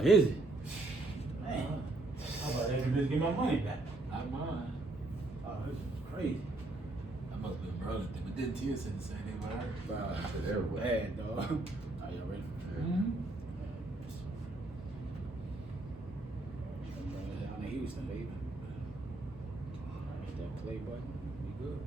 is it? Man. How about that? Just get my money back. Not mine. Oh, this is crazy. I must have been brother. But didn't Tia say the same thing about her? Bro, they were bad, dog. Are y'all ready? Mm-hmm. Down in Houston, baby. Hit that play button. Be good.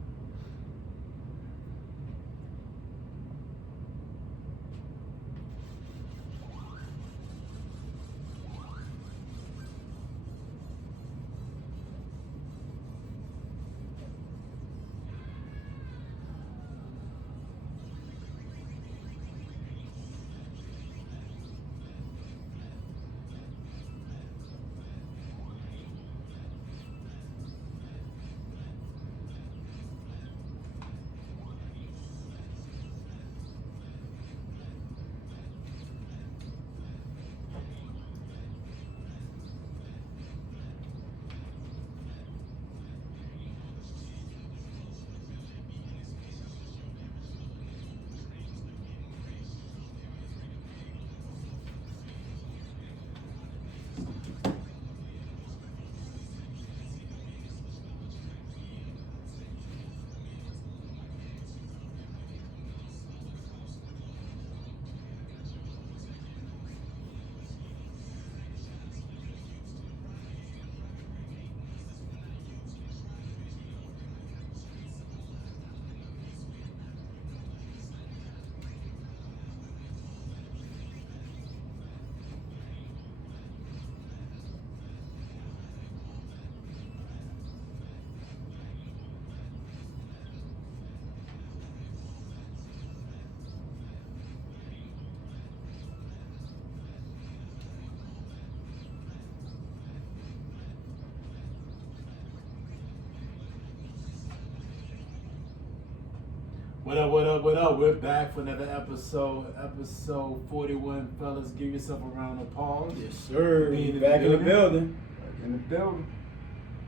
What up, what up, what up? We're back for another episode. Episode 41, fellas. Give yourself a round of applause. Yes, sir. Being Back in the building. Back in the building.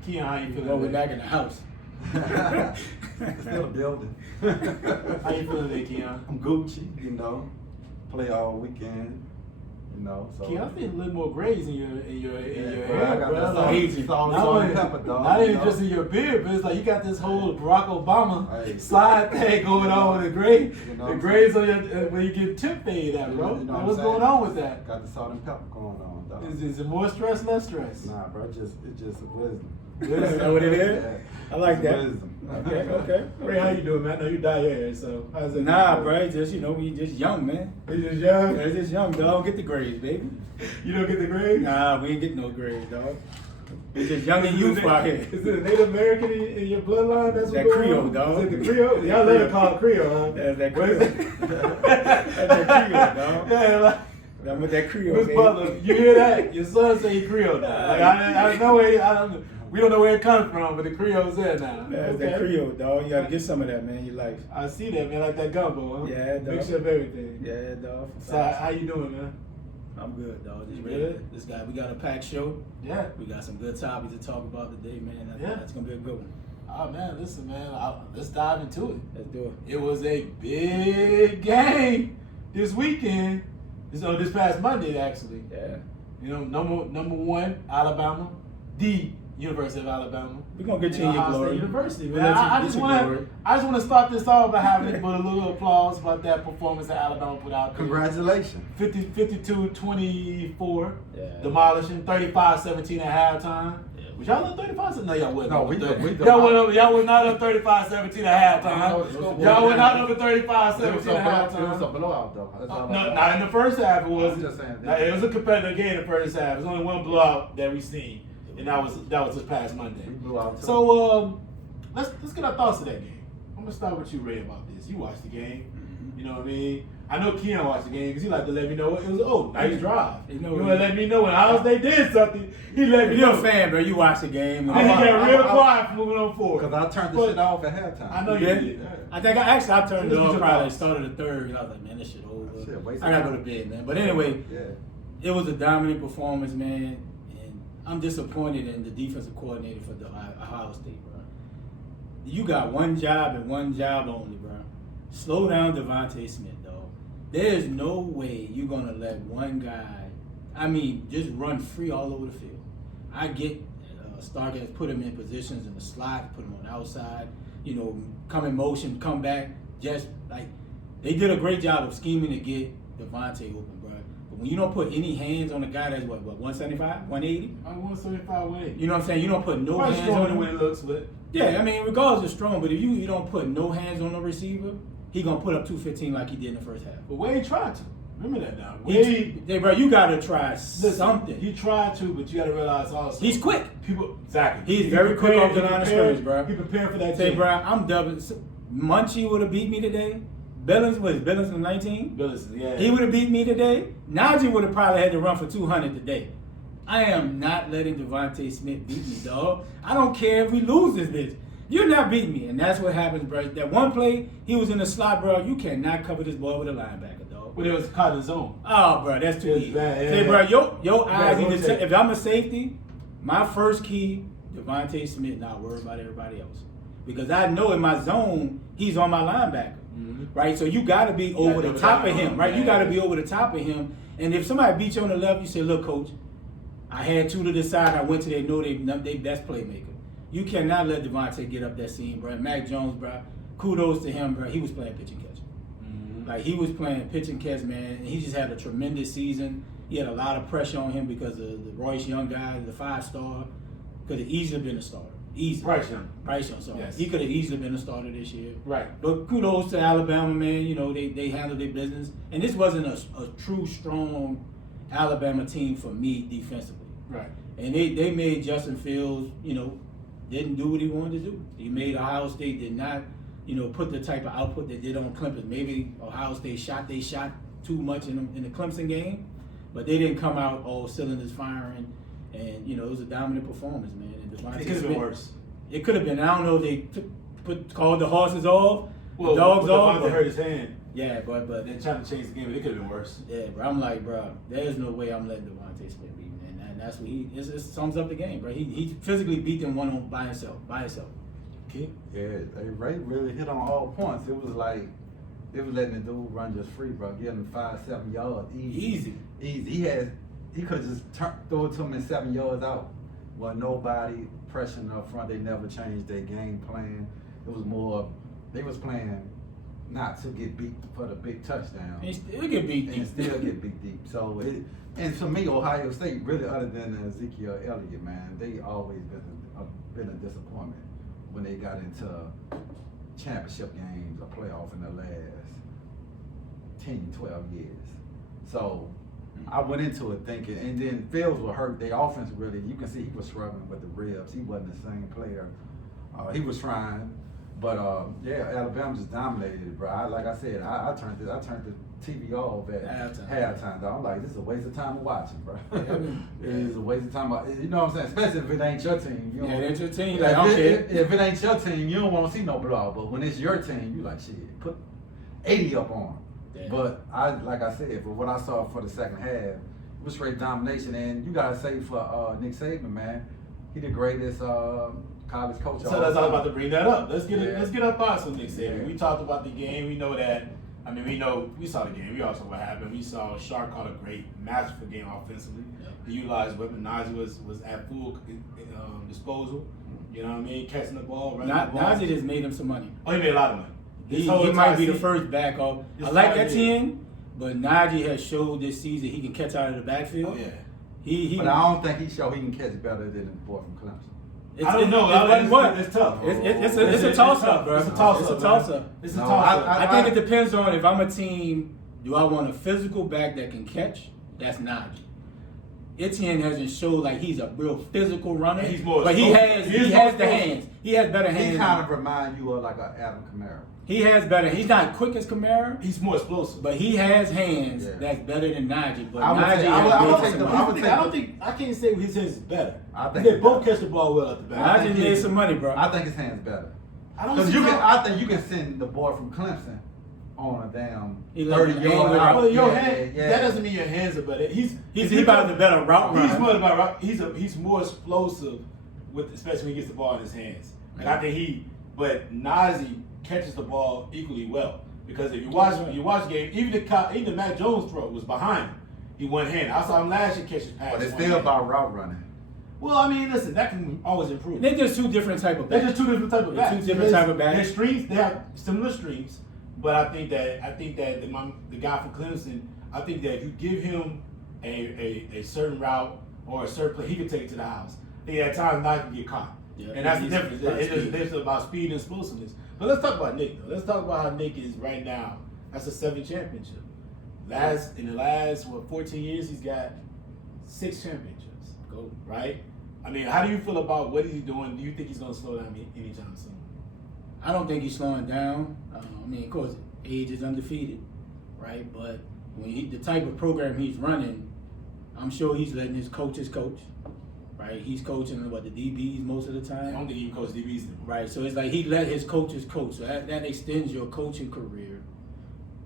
Keon, how you feeling? Well, we're today? back in the house. Still building. How you feeling today, Keon? I'm Gucci, you know. Play all weekend, you know. So Keon, I feel a little more grays in your bro, hair, I got bro. that Like, salt not and pepper, dog. not you even know? just in your beard, but it's like you got this whole Barack Obama Hey. side thing going on with the gray, You know the what grays on your where you get tip fade at, bro. You know Like, what what's I'm going saying? on with that? Got the salt and pepper going on, dog. Is it more stress, less stress? Nah, bro, it's just wisdom. Is that what it is? Yeah. I like It's that. Wisdom. Okay. Ray, how you doing, man? I know you dye your hair, so how's it? Nah, going? bro, it's just, we just young, man. You just young? Yeah, it's just young, dog. Get the grades, baby. You don't get the grade? Nah, we ain't getting no grades, dog. We just young and youthful out here. Is it a Native American in your bloodline? That's That what's going Creole, on? dog. Is it the Creole? Y'all love to call it Creole, huh? That's that What is Creole. it? That's that Creole, dog. Yeah, like, I'm with that Creole, Miss baby. Butler, you hear that? Your son say he Creole now. Like, I know where, we don't know where it comes from, but the Creole's there now. That's that Creole, dog. You gotta get some of that, man, in your life. I see that, man, like that gumbo, huh? Yeah, dog. Mixture of everything. Yeah, dog. So, how you doing, man? I'm good, dog. Just You ready. good? This guy, we got a packed show. Yeah. We got some good topics to talk about today, man. I think Yeah. that's gonna be a good one. Oh, man, listen, man, let's dive into it. Let's do it. It was a big game this weekend. This past Monday, actually. Yeah. You know, number one, Alabama, the University of Alabama. We're gonna get you in your Ohio State glory. University, We'll man. let you I get just your want glory. to start this off by having but a little applause about that performance that Alabama put out there. Congratulations. 52-24, Yeah. demolishing 35-17 at halftime. Yeah. Was y'all up 35? No, y'all wasn't. No, up we 30. did- Y'all was not up 35-17 at halftime. Y'all were not up at It was 35-17 a at blowout. It was a halftime. blowout, though. That's all No, I know. not in the first half. It was. I'm just saying. Nah, it was a competitive game in the first half. There's only one blowout that we seen, and that was this past Monday. We blew out too. So let's get our thoughts of that game. I'm gonna start with you, Ray, about this. You watched the game. You know what I mean? I know Keon watched the game because he liked to let me know it was nice drive. You You know, know, he let me know when Ohio State did something. He let me You're know. a fan, bro. You watch the game. Then he got real I- quiet from moving on forward. Because I turned the But shit off at halftime. I know you Yeah. did. I think I turned it Let's on get your probably thoughts. started the third. I was like, man, this shit over. Shit, waste I of gotta go time. to bed, man. But anyway, Yeah. it was a dominant performance, man. And I'm disappointed in the defensive coordinator for the Ohio State, bro. You got one job and one job only, bro. Slow down Devonta Smith, dog. There's no way you're gonna let one guy I mean, just run free all over the field. I get Stark has put him in positions in the slot, put him on the outside, come in motion, come back. Just like they did a great job of scheming to get Devontae open, bro. But when you don't put any hands on a guy that's what 175, 180? 175, 180. You know what I'm saying? You don't put no Probably hands on stronger him. the way it looks, but Yeah, I mean, regardless of strong, but if you don't put no hands on the receiver, he gonna put up 215 like he did in the first half. but Wade tried to. Remember that now. Hey, bro, you gotta try Listen, something. He tried to, but you gotta realize also He's quick. People exactly. He's very quick off the line of scrimmage, bro. He prepared for that. Say, team. bro, I'm dubbing. Munchie would have beat me today. Billings in 19. Billings, yeah. He would have beat me today. Najee would have probably had to run for 200 today. I am not letting Devonta Smith beat me, dog. I don't care if we lose this bitch. You're not beating me, and that's what happens, bro. That one play, he was in the slot, bro. You cannot cover this ball with a linebacker, dog. When it was caught in zone. Oh, bro, that's too It's easy. bad, yeah, Say, yeah. bro, your eyes don't either. take- If I'm a safety, my first key, Devonta Smith, not worry about everybody else, because I know in my zone he's on my linebacker, right? So you got to be over the top of him, right? You got to be over the top of him. And if somebody beats you on the left, you say, "Look, coach, I had two to the side. I went to they know they best playmaker." You cannot let Devontae get up that seam, bro. Mac Jones, bro. Kudos to him, bro. He was playing pitch and catch. Like, he was playing pitch and catch, man. And he just had a tremendous season. He had a lot of pressure on him because of the Royce Young guy, the 5-star. Could have easily been a starter. Easy. Bryce Young. Bryce Young, sorry. Yes. He could have easily been a starter this year. Right. But kudos to Alabama, man. They handled their business. And this wasn't a true, strong Alabama team for me defensively. Right. And they made Justin Fields, didn't do what he wanted to do. He made Ohio State did not, put the type of output they did on Clemson. Maybe Ohio State shot too much in the Clemson game, but they didn't come out all cylinders firing. And it was a dominant performance, man. And Devontae It could have been Smith- worse. It could have been. I don't know if they called the horses off, Well, the dogs off. Devontae but- hurt his hand. Yeah, but Then trying to change the game, but it could have been worse. yeah, bro. I'm like, bro, there's no way I'm letting Devontae Smith beat me, and that's what it sums up the game, bro. He physically beat them one on by himself. Okay. Yeah, Ray really hit on all points. It was like they was letting the dude run just free, bro. Give him 5-7 yards, easy. He could have just throw it to him in 7 yards out. Well, nobody pressuring up front. They never changed their game plan. It was more they was playing not to get beat for the big touchdown. And still get beat. And still get beat deep. So and for me, Ohio State, really, other than Ezekiel Elliott, man, they always been a disappointment when they got into championship games or playoff in the last 10, 12 years. So I went into it thinking, and then Fields was hurt. Their offense really, you can see he was struggling with the ribs. He wasn't the same player. He was trying, but yeah, Alabama just dominated it, bro. Like I said, I turned the TV off at halftime. I'm like, this is a waste of time watching, bro. It is a waste of time. You know what I'm saying? Especially if it ain't your team. You Yeah, that's your team. Like, Like, okay. if it ain't your team, you don't want to see no blowout. But when it's your team, you like, shit, put 80 up on them. Damn. But like I said, for what I saw for the second half, it was straight domination. And you gotta say for Nick Saban, man, he the greatest college coach. So that's all about to bring that up. Let's get Yeah. let's get our thoughts on Nick Saban. Yeah. We talked about the game. We know that. I mean, we saw the game. We also what happened. We saw Shark caught a great, masterful game offensively. Yeah. He utilized weapon. Najee was at full disposal. You know what I mean? Catching the ball, running the ball. Najee just made him some money. Oh, he made a lot of money. This He whole might entire be the season- first back off. This I like entire Etienne, but Najee has showed this season he can catch out of the backfield. Oh yeah. He But I don't think he can catch better than the boy from Clemson. I don't know. It's tough. It's a toss up, bro. It's a toss It's a up. toss up. It's a No, toss up. I think it depends on if I'm a team. Do I want a physical back that can catch? That's Najee. Etienne hasn't showed like he's a real physical runner. He's more but he explosive. has He is the more explosive. hands. He has better hands. He kind of remind you of like a Adam Kamara. He has better. He's not quick as Kamara, He's more explosive. but he has hands Yeah. that's better than Najee. But I would Najee say- has I would made take some the- money. I would take I don't think I can't say his hands is better. I think they it's both better. catch the ball well at the back. Najee made some money, bro. I think his hand's better. I don't Because see how- I think you can send the boy from Clemson on a damn He let 30 him yard hang with out. Well, your Yeah, hand, yeah. that doesn't mean your hands are better. He's about the better route He's runner. more about route. He's more explosive with, especially when he gets the ball in his hands. Like I think but Najee catches the ball equally well because if you watch the game, even the Mac Jones throw was behind him. He one-handed. I saw him last year catch his pass. But it's still about route running. Well, I mean, listen, that can always improve. They're just two different type of backs. They're just two different type of backs. Two different type of backs. Their streams, they have similar streams, but I think that the guy from Clemson, I think that if you give him a certain route or a certain play, he can take it to the house. I think at times not can get caught. Yeah, And that's the he's difference. about It's about speed and explosiveness. But let's talk about Nick, though. Let's talk about how Nick is right now. That's a 7th championship. In the last 14 years, he's got 6 championships. Go. Right? I mean, how do you feel about what he's doing? Do you think he's going to slow down anytime soon? I don't think he's slowing down. I mean, of course, age is undefeated, right? But when the type of program he's running, I'm sure he's letting his coaches coach, right? He's coaching the DBs most of the I time. don't think he can coach DBs anymore. Right, so it's like he let his coaches coach. So that extends your coaching career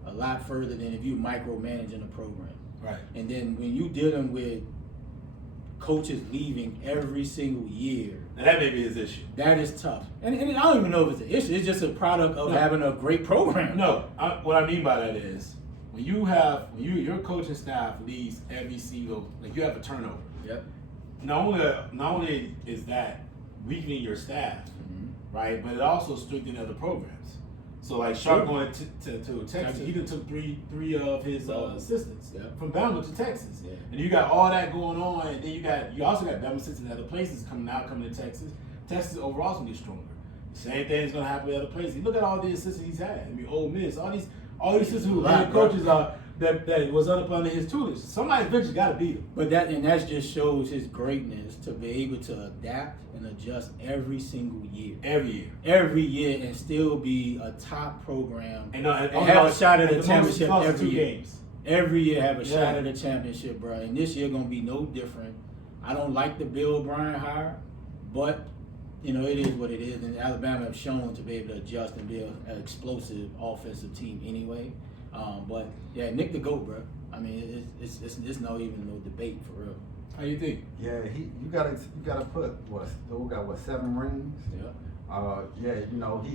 a lot further than if you micromanaging a program. Right. And then when you dealing with coaches leaving every single year, And that may be his issue. that is tough. And I don't even know if it's an issue. It's just a product of having a great program. No, what I mean by that is when your coaching staff leaves every single, like you have a turnover. Yep. Not only is that weakening your staff, right, but it also strengthens other programs. So like Sharp going to Texas, he done took three of his assistants from Bama to Texas, and you got all that going on, and then you also got Bama assistants in other places coming to Texas. Texas overall is gonna get stronger. The same thing is gonna happen with other places. You look at all the assistants he's had. I mean, Ole Miss, all these assistants who head coaches are that was under his tutelage. Somebody eventually got to beat him. But that just shows his greatness to be able to adapt and adjust every single year. Every year, and still be a top program and have a shot at the championship every year. Games. Every year have a shot at the championship, bro. And this year gonna be no different. I don't like the Bill O'Brien hire, but it is what it is. And Alabama have shown to be able to adjust and be an explosive offensive team anyway. But yeah, Nick the GOAT, bro. I mean, it's no debate for real. How you think? Yeah, you gotta put we got 7 rings. Yeah. He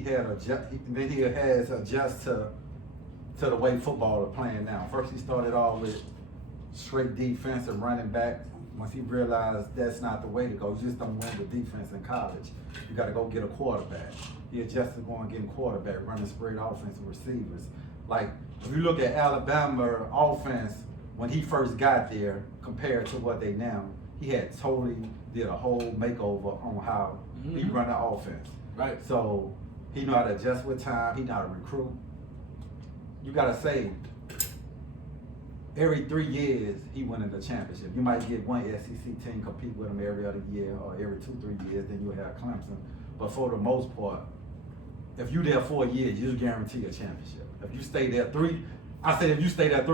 had then he has adjust to the way football is playing now. First he started off with straight defense and running back. Once he realized that's not the way to go, you just don't win with defense in college. You got to go get a quarterback. He adjusted going getting quarterback, running spread offense and receivers. Like if you look at Alabama offense when he first got there compared to what they now, he had totally did a whole makeover on how he run the offense. Right. So he know how to adjust with time. He know how to recruit. You got to say every 3 years he winning the championship. You might get one SEC team compete with him every other year or every 2-3 years. Then you have Clemson. But for the most part, if you there 4 years, you guarantee a championship. If you stay there 3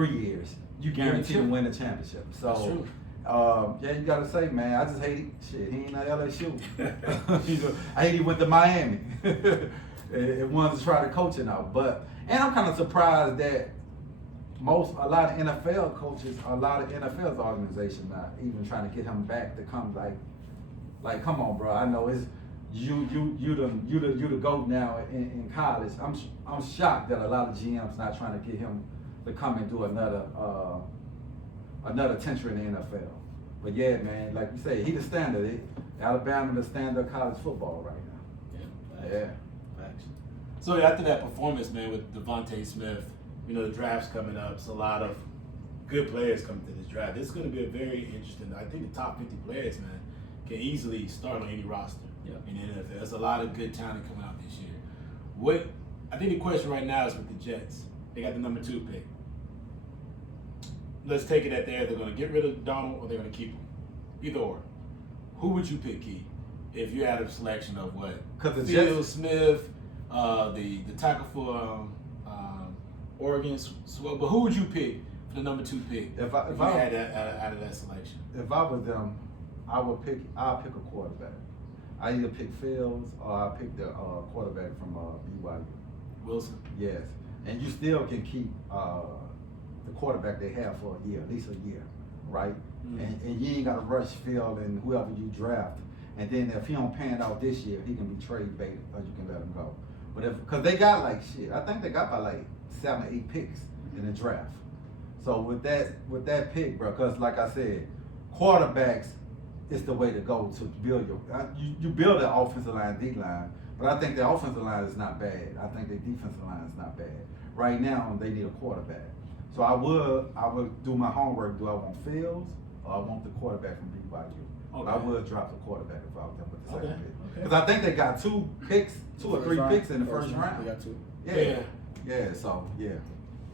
years, you guarantee to win the championship. So, that's true. You gotta say, man, I just hate it. Shit, he ain't at LSU. I hate he went to Miami. It wanted to try to coach it now, and I'm kind of surprised that a lot of NFL coaches, a lot of NFL's organization not even trying to get him back to come like come on, bro. I know it's you the GOAT now in college. I'm shocked that a lot of GMs not trying to get him to come and do another tenure in the NFL. But yeah, man, like you say, he the standard. Alabama the standard of college football right now. Yeah. Facts. So after that performance, man, with Devonta Smith, the draft's coming up. So a lot of good players coming to this draft. This is going to be a very interesting. I think the top 50 players, man, can easily start on any roster in the NFL. There's a lot of good talent coming out this year. I think the question right now is with the Jets. They got the number 2 pick. Let's take it that they're either going to get rid of Donald or they're going to keep him. Either or. Who would you pick, Key, if you had a selection of what? Because the Fields, Jets, Smith, the tackle for Oregon Sewell. But who would you pick for the number 2 pick if you I had that out of that selection? If I was them, I'll pick a quarterback. I either pick Fields or I pick the quarterback from BYU. Wilson? Yes, and you still can keep the quarterback they have for a year, at least a year, right? Mm-hmm. And you ain't got to rush Field and whoever you draft. And then if he don't pan out this year, he can be trade bait or you can let him go. But because they got I think they got by 7 or 8 picks in the draft. So with that pick, bro, because like I said, quarterbacks is the way to go to build you build an offensive line, D line, but I think the offensive line is not bad. I think the defensive line is not bad. Right now, they need a quarterback. So I would do my homework. Do I want Fields or I want the quarterback from BYU? Okay. I would drop the quarterback if I was them with the second pick. Okay. Because I think they got two or three picks in the first round. They got 2. Yeah. So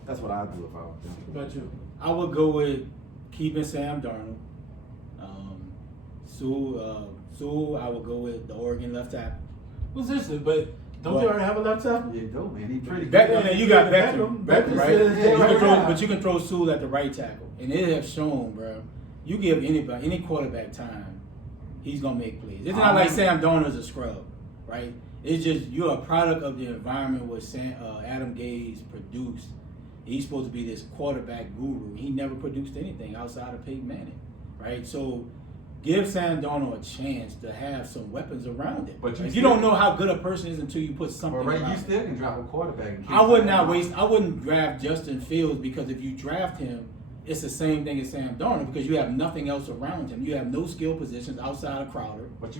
that's what I'd do if I was them. What about you? I would go with keeping Sam Darnold. Sewell, I would go with the Oregon left tackle. Position, but don't you already have a left tackle? Yeah, do man. He pretty Beckham, good. man, you got Beckham, Beckham, but you can throw Sewell at the right tackle, and they have shown, bro. You give any quarterback time, he's gonna make plays. It's not like Sam Darnold's a scrub, right? It's just you're a product of the environment where Adam Gase produced. He's supposed to be this quarterback guru. He never produced anything outside of Peyton Manning, right? So give Sam Darnold a chance to have some weapons around him. But you don't know how good a person is until you put something But around you him. still can drop a quarterback. I wouldn't draft Justin Fields because if you draft him, it's the same thing as Sam Darnold because you have nothing else around him. You have no skill positions outside of Crowder. But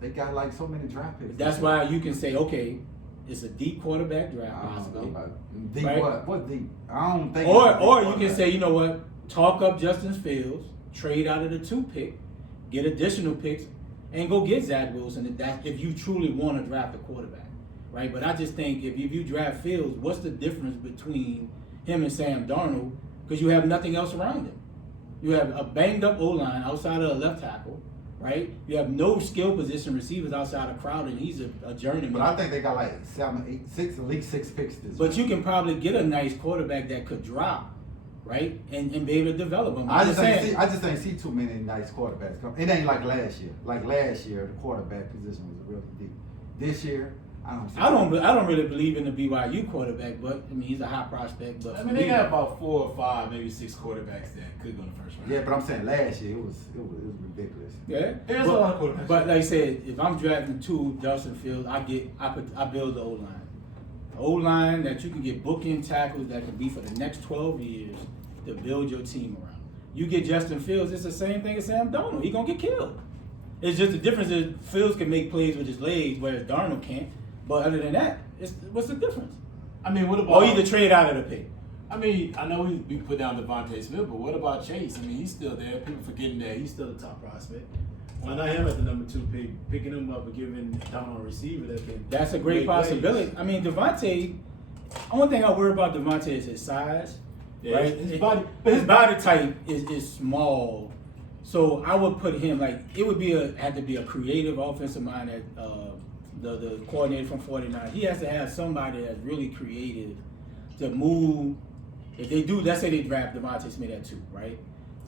they got so many draft picks. That's why you can say, okay, it's a deep quarterback draft I don't know possibly. about deep. Right? What deep? I don't think. Or you can say, you know what, talk up Justin Fields, trade out of the 2 pick, get additional picks, and go get Zach Wilson if you truly want to draft a quarterback, right? But I just think if you draft Fields, what's the difference between him and Sam Darnold? Because you have nothing else around him. You have a banged up O-line outside of a left tackle, right? You have no skill position receivers outside of Crowder, and he's a journeyman. But I think they got like 7, 8, 6, at least 6 picks this But year. you can probably get a nice quarterback that could drop, right? And be able to develop him. I just ain't see too many nice quarterbacks come. It ain't like last year. Like last year, the quarterback position was really deep. This year, I don't see. I don't really believe in the BYU quarterback, but I mean he's a high prospect. But I mean, they got about 4 or 5, maybe 6 quarterbacks that could go in the first round. Yeah, but I'm saying last year it was ridiculous. yeah, There's a lot of quarterbacks. But like I said, if I'm drafting 2 Justin Fields, I build the O line. O line that you can get bookend tackles that can be for the next 12 years to build your team around. You get Justin Fields, it's the same thing as Sam Darnold. He's gonna get killed. It's just the difference is Fields can make plays with his legs, whereas Darnold can't. But other than that, what's the difference? I mean, what about? Or either trade out of the pick. I mean, I know we put down Devonta Smith, but what about Chase? I mean, he's still there. People forgetting that he's still the top prospect. Why not him at the number 2 pick, picking him up and giving down on a receiver that can. That's a great make possibility. plays? I mean, Devontae. Only thing I worry about Devontae is his size. Yeah, right? his body, but his body type is small. So I would put him it would had to be a creative offensive mind at the coordinator from 49. He has to have somebody that's really creative to move. If they do, let's say they draft Devonta Smith at 2, right?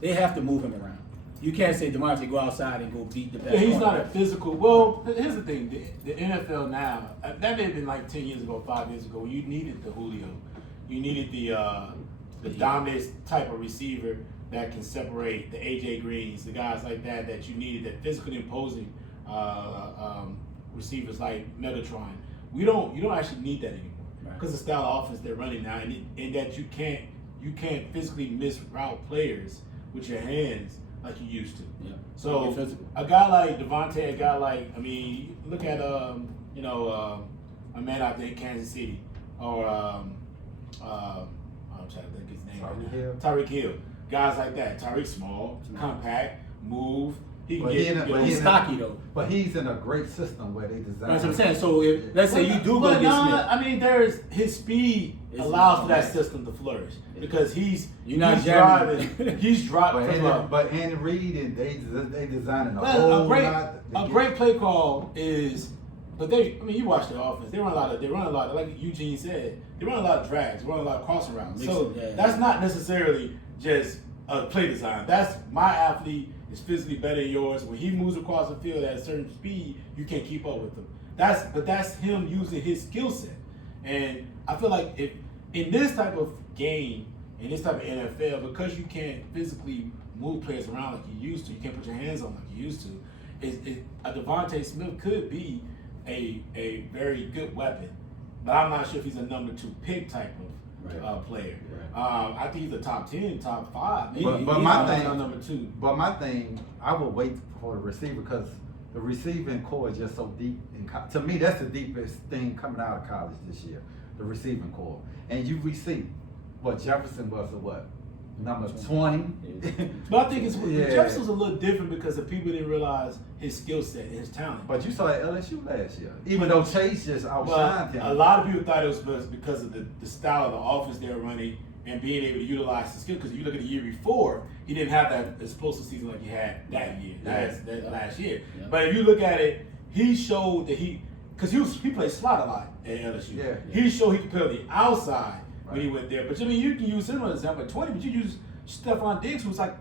They have to move him around. You can't say Devonta go outside and go beat the best. Yeah, he's not a cornerback. physical. Well, here's the thing: the NFL now. That may have been like 10 years ago, 5 years ago. You needed the Julio. You needed the dominant type of receiver that can separate the AJ Greens, the guys like that you needed, that physically imposing receivers like Megatron. You don't actually need that anymore because the style of offense they're running now, and that you can't physically misroute players with your hands like you used to. Yeah. So Physical. a guy like Devontae, look at a man out there in Kansas City, or I'm trying to think his name right now. Tyreek Hill. Guys like that. Tyreek's small, compact, move. He can He's stocky though. But he's in a great system where they design. That's what I'm saying. So if let's say you do go get Smith, I mean, his speed allows for that system to flourish because he's driving. But Andy Reid and they designing a whole lot. A great play call is, but you watch the offense. They run a lot. Like Eugene said, they run a lot of drags, run a lot of crossing routes. So that's not necessarily just a play design. That's my athlete is physically better than yours. When he moves across the field at a certain speed, you can't keep up with him. That's him using his skill set. And I feel like if in this type of game, in this type of NFL, because you can't physically move players around like you used to, you can't put your hands on like you used to, a Devonta Smith could be a very good weapon. But I'm not sure if he's a number 2 pick type of player. I think he's a top 10, top 5. But my thing, number 2. But my thing, I would wait for the receiver because the receiving core is just so deep. To me, that's the deepest thing coming out of college this year, the receiving core. And you receive what Jefferson was, number 20. But I think Jefferson's a little different because the people didn't realize his skill set, his talent. But you saw at LSU last year, even though Chase just outshined him. A lot of people thought it was because of the style of the offense they were running and being able to utilize the skill. Because if you look at the year before, he didn't have that explosive season like he had that year, last year. Yeah. But if you look at it, he showed that because he played slot a lot at LSU. Yeah. He showed he could play on the outside when he went there. But I mean, you can use him as an example at 20, but you use Stephon Diggs, who's like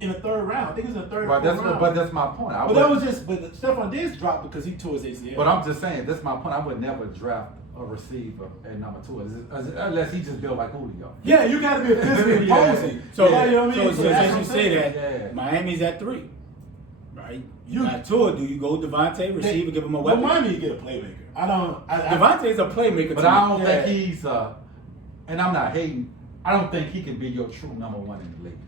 in the 3rd round. I think it's in the 3rd round. But that's my point. But Stephon Diggs dropped because he tore his ACL. But I'm just saying, that's my point. I would never draft a receiver at number 2 unless he just built like Julio. Yeah, you got to be physically imposing. So, you know what I mean? So as you say that, Miami's at 3, right? You got Tua. Do you go Devontae, receiver, give him a weapon? Miami, you get a playmaker. Devontae's a playmaker, but I don't think he's. And I'm not hating. I don't think he can be your true number 1 in the league.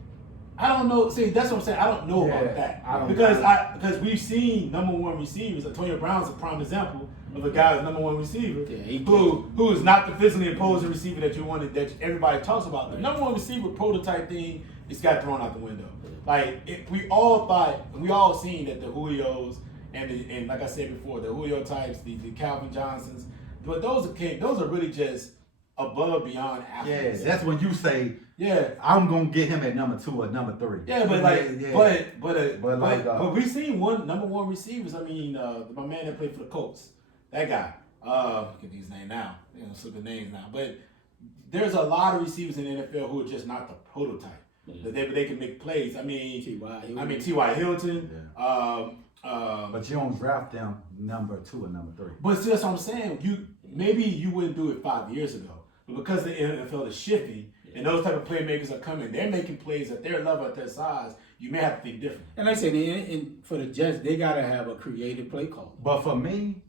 I don't know. See, that's what I'm saying. I don't know about that. Because we've seen number 1 receivers. Antonio Brown's a prime example of a guy who's number 1 receiver who is not the physically imposing receiver that you wanted, that everybody talks about. The number 1 receiver prototype thing is got thrown out the window. Like we all thought, and we all seen that the Julios and like I said before, the Julio types, the Calvin Johnsons, but those are really just above beyond athletes. Yeah, that's when you say, I'm gonna get him at number 2 or number 3. Yeah, but we've seen number 1 receivers. I mean, my man that played for the Colts, that guy. I can't think his name now. Slip the names now. But there's a lot of receivers in the NFL who are just not the prototype. That they can make plays. I mean, T.Y. Hilton. Yeah. But you don't draft them number 2 or number 3. But see, that's what I'm saying. Maybe you wouldn't do it 5 years ago, but because the NFL is shifting and those type of playmakers are coming, they're making plays at their level, at their size. You may have to think different. And like I said, for the Jets, they gotta have a creative play call. But for me,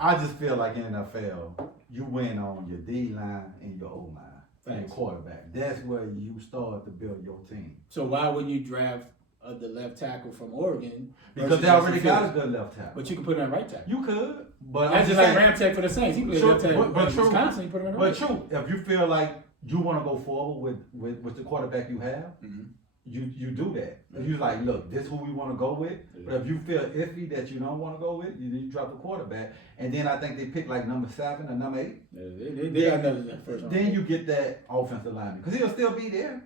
I just feel like in the NFL, you win on your D line and your O line. And quarterback. That's where you start to build your team. So why wouldn't you draft the left tackle from Oregon? Because they already got a good left tackle. But you can put him at right tackle. You could, but that's just like Ramtech for the Saints. He played left tackle. But true. Wisconsin, he put him at right. But true. If you feel like you want to go forward with the quarterback you have, you do that. If you're like, look, this is who we want to go with. But if you feel iffy that you don't want to go with, you drop the quarterback. And then I think they pick like number 7 or number 8. They got another first round. Then you get that offensive lineman. Because he'll still be there.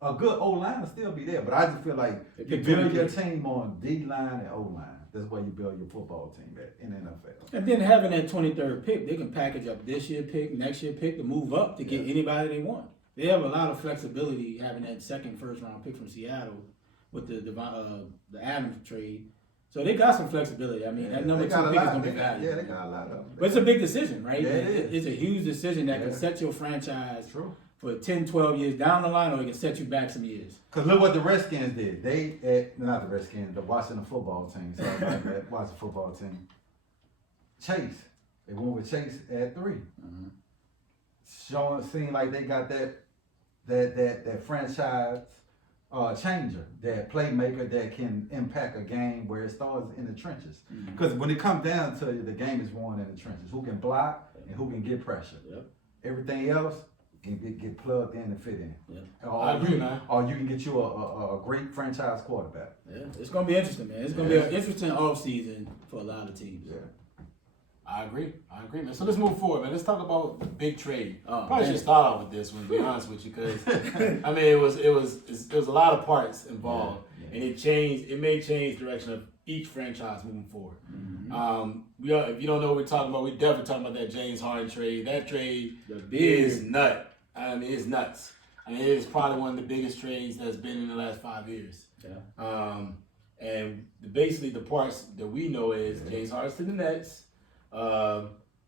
A good O-line will still be there. But I just feel like you build your team on D-line and O-line. That's where you build your football team at in the NFL. And then having that 23rd pick, they can package up this year pick, next year pick to move up to get anybody they want. They have a lot of flexibility having that second first round pick from Seattle with the Adams trade. So they got some flexibility. I mean, that number 2 pick is going to be valuable. Yeah, they got a lot of. But it's a big decision, right? Yeah, it is. It's a huge decision that can set your franchise for 10, 12 years down the line, or it can set you back some years. Because look what the Redskins did. Not the Redskins, the Washington football team. Sorry about that. Washington football team. Chase. They went with Chase at 3. Seemed like they got that franchise changer, that playmaker that can impact a game where it starts in the trenches. Because when it comes down to it, the game is won in the trenches. Who can block and who can get pressure. Everything else can get plugged in and fit in. I agree, man. Or you can get you a great franchise quarterback. Yeah, it's going to be interesting, man. It's going to be an interesting offseason for a lot of teams. I agree, man. So let's move forward, man. Let's talk about the big trade. Probably should start off with this one, to be honest with you, because I mean, it was a lot of parts involved, and it may change direction of each franchise moving forward. If you don't know what we're talking about, we're definitely talking about that James Harden trade. That trade is nuts. I mean, it's nuts. I mean, it is probably one of the biggest trades that's been in the last 5 years. And basically the parts that we know is James Harden to the Nets.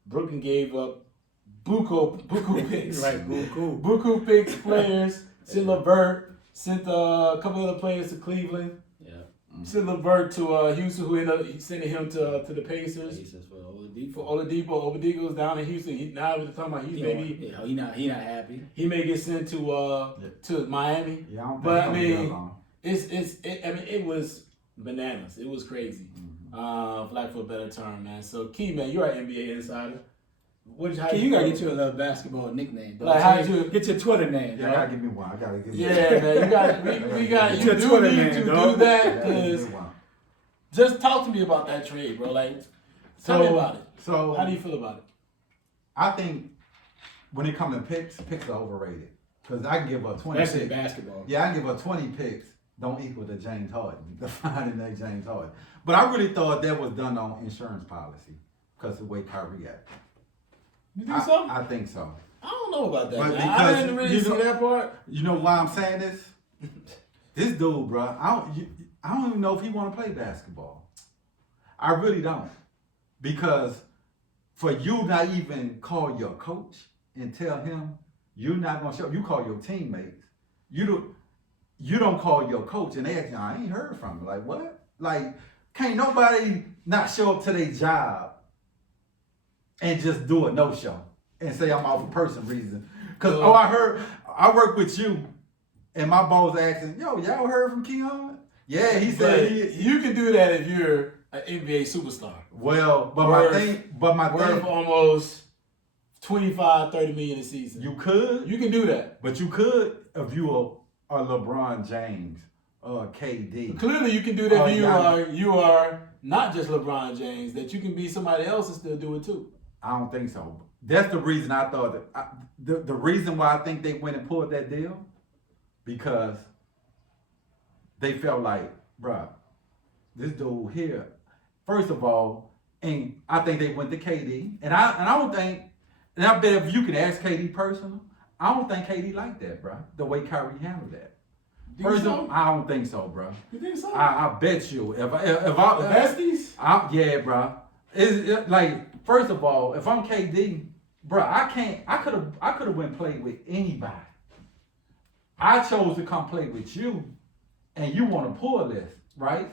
Brooklyn gave up buku picks. Buku picks, players. Sent LeVert. Sent a couple other players to Cleveland. Send LeVert to Houston, who ended up sending him to the Pacers. For Oladipo. For Oladipo's down in Houston. Now we're talking about he's maybe he not happy. he may get sent to Miami. Yeah, I don't think but I he'll be mean, that long. it was bananas. It was crazy. For lack of a better term, man. So Key, man, you're an NBA insider. You gotta get you a little basketball nickname. Like, how did you get your Twitter name? Yeah, I gotta give me one. I gotta give me Yeah, man, you got we got you do Twitter need name, to dog. do that because just talk to me about that trade, bro. Like, tell me about it. So How do you feel about it? I think when it comes to picks are overrated. Because I can give up 20 Especially picks. basketball. Yeah, I can give up 20 picks. Don't equal to James Harden. The finding that James Harden. But I really thought that was done on insurance policy because of the way Kyrie acted. You think so? I think so. I don't know about that. But Man. I because didn't really you see know- that part. You know why I'm saying this? This dude, bro, I don't even know if he want to play basketball. I really don't. Because for you not even call your coach and tell him you're not going to show, you call your teammates. You don't call your coach and they ask, I ain't heard from him. Like, what? Like, can't nobody not show up to their job and just do a no-show and say I'm off for personal reason. Because, I work with you and my boss asking, yo, y'all heard from Keon? Yeah, he said you can do that if you're an NBA superstar. Well, but my Worth thing, almost 25, 30 million a season. you could, You can do that. but you could if you are LeBron James or KD. Clearly, you can do that if yeah. you are not just LeBron James. That you can be somebody else and still do it too. I don't think so. That's the reason I thought that. The reason why I think they went and pulled that deal, because they felt like, bruh, this dude here, first of all, and I think they went to KD, and I don't think, and I bet if you can ask KD personal, I don't think KD liked that, bruh, the way Kyrie handled that. First of all, I don't think so, bruh. You think so? I bet you if I the besties? yeah, bro. It's like, first of all, if I'm KD, bro, I could have went play with anybody. I chose to come play with you, and you want to pull this, right?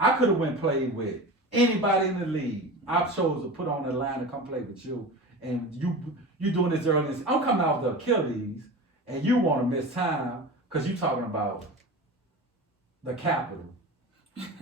I could have went play with anybody in the league. I chose to put on the line to come play with you, and you doing this early. I'm coming out with the Achilles, and you want to miss time because you talking about the capital.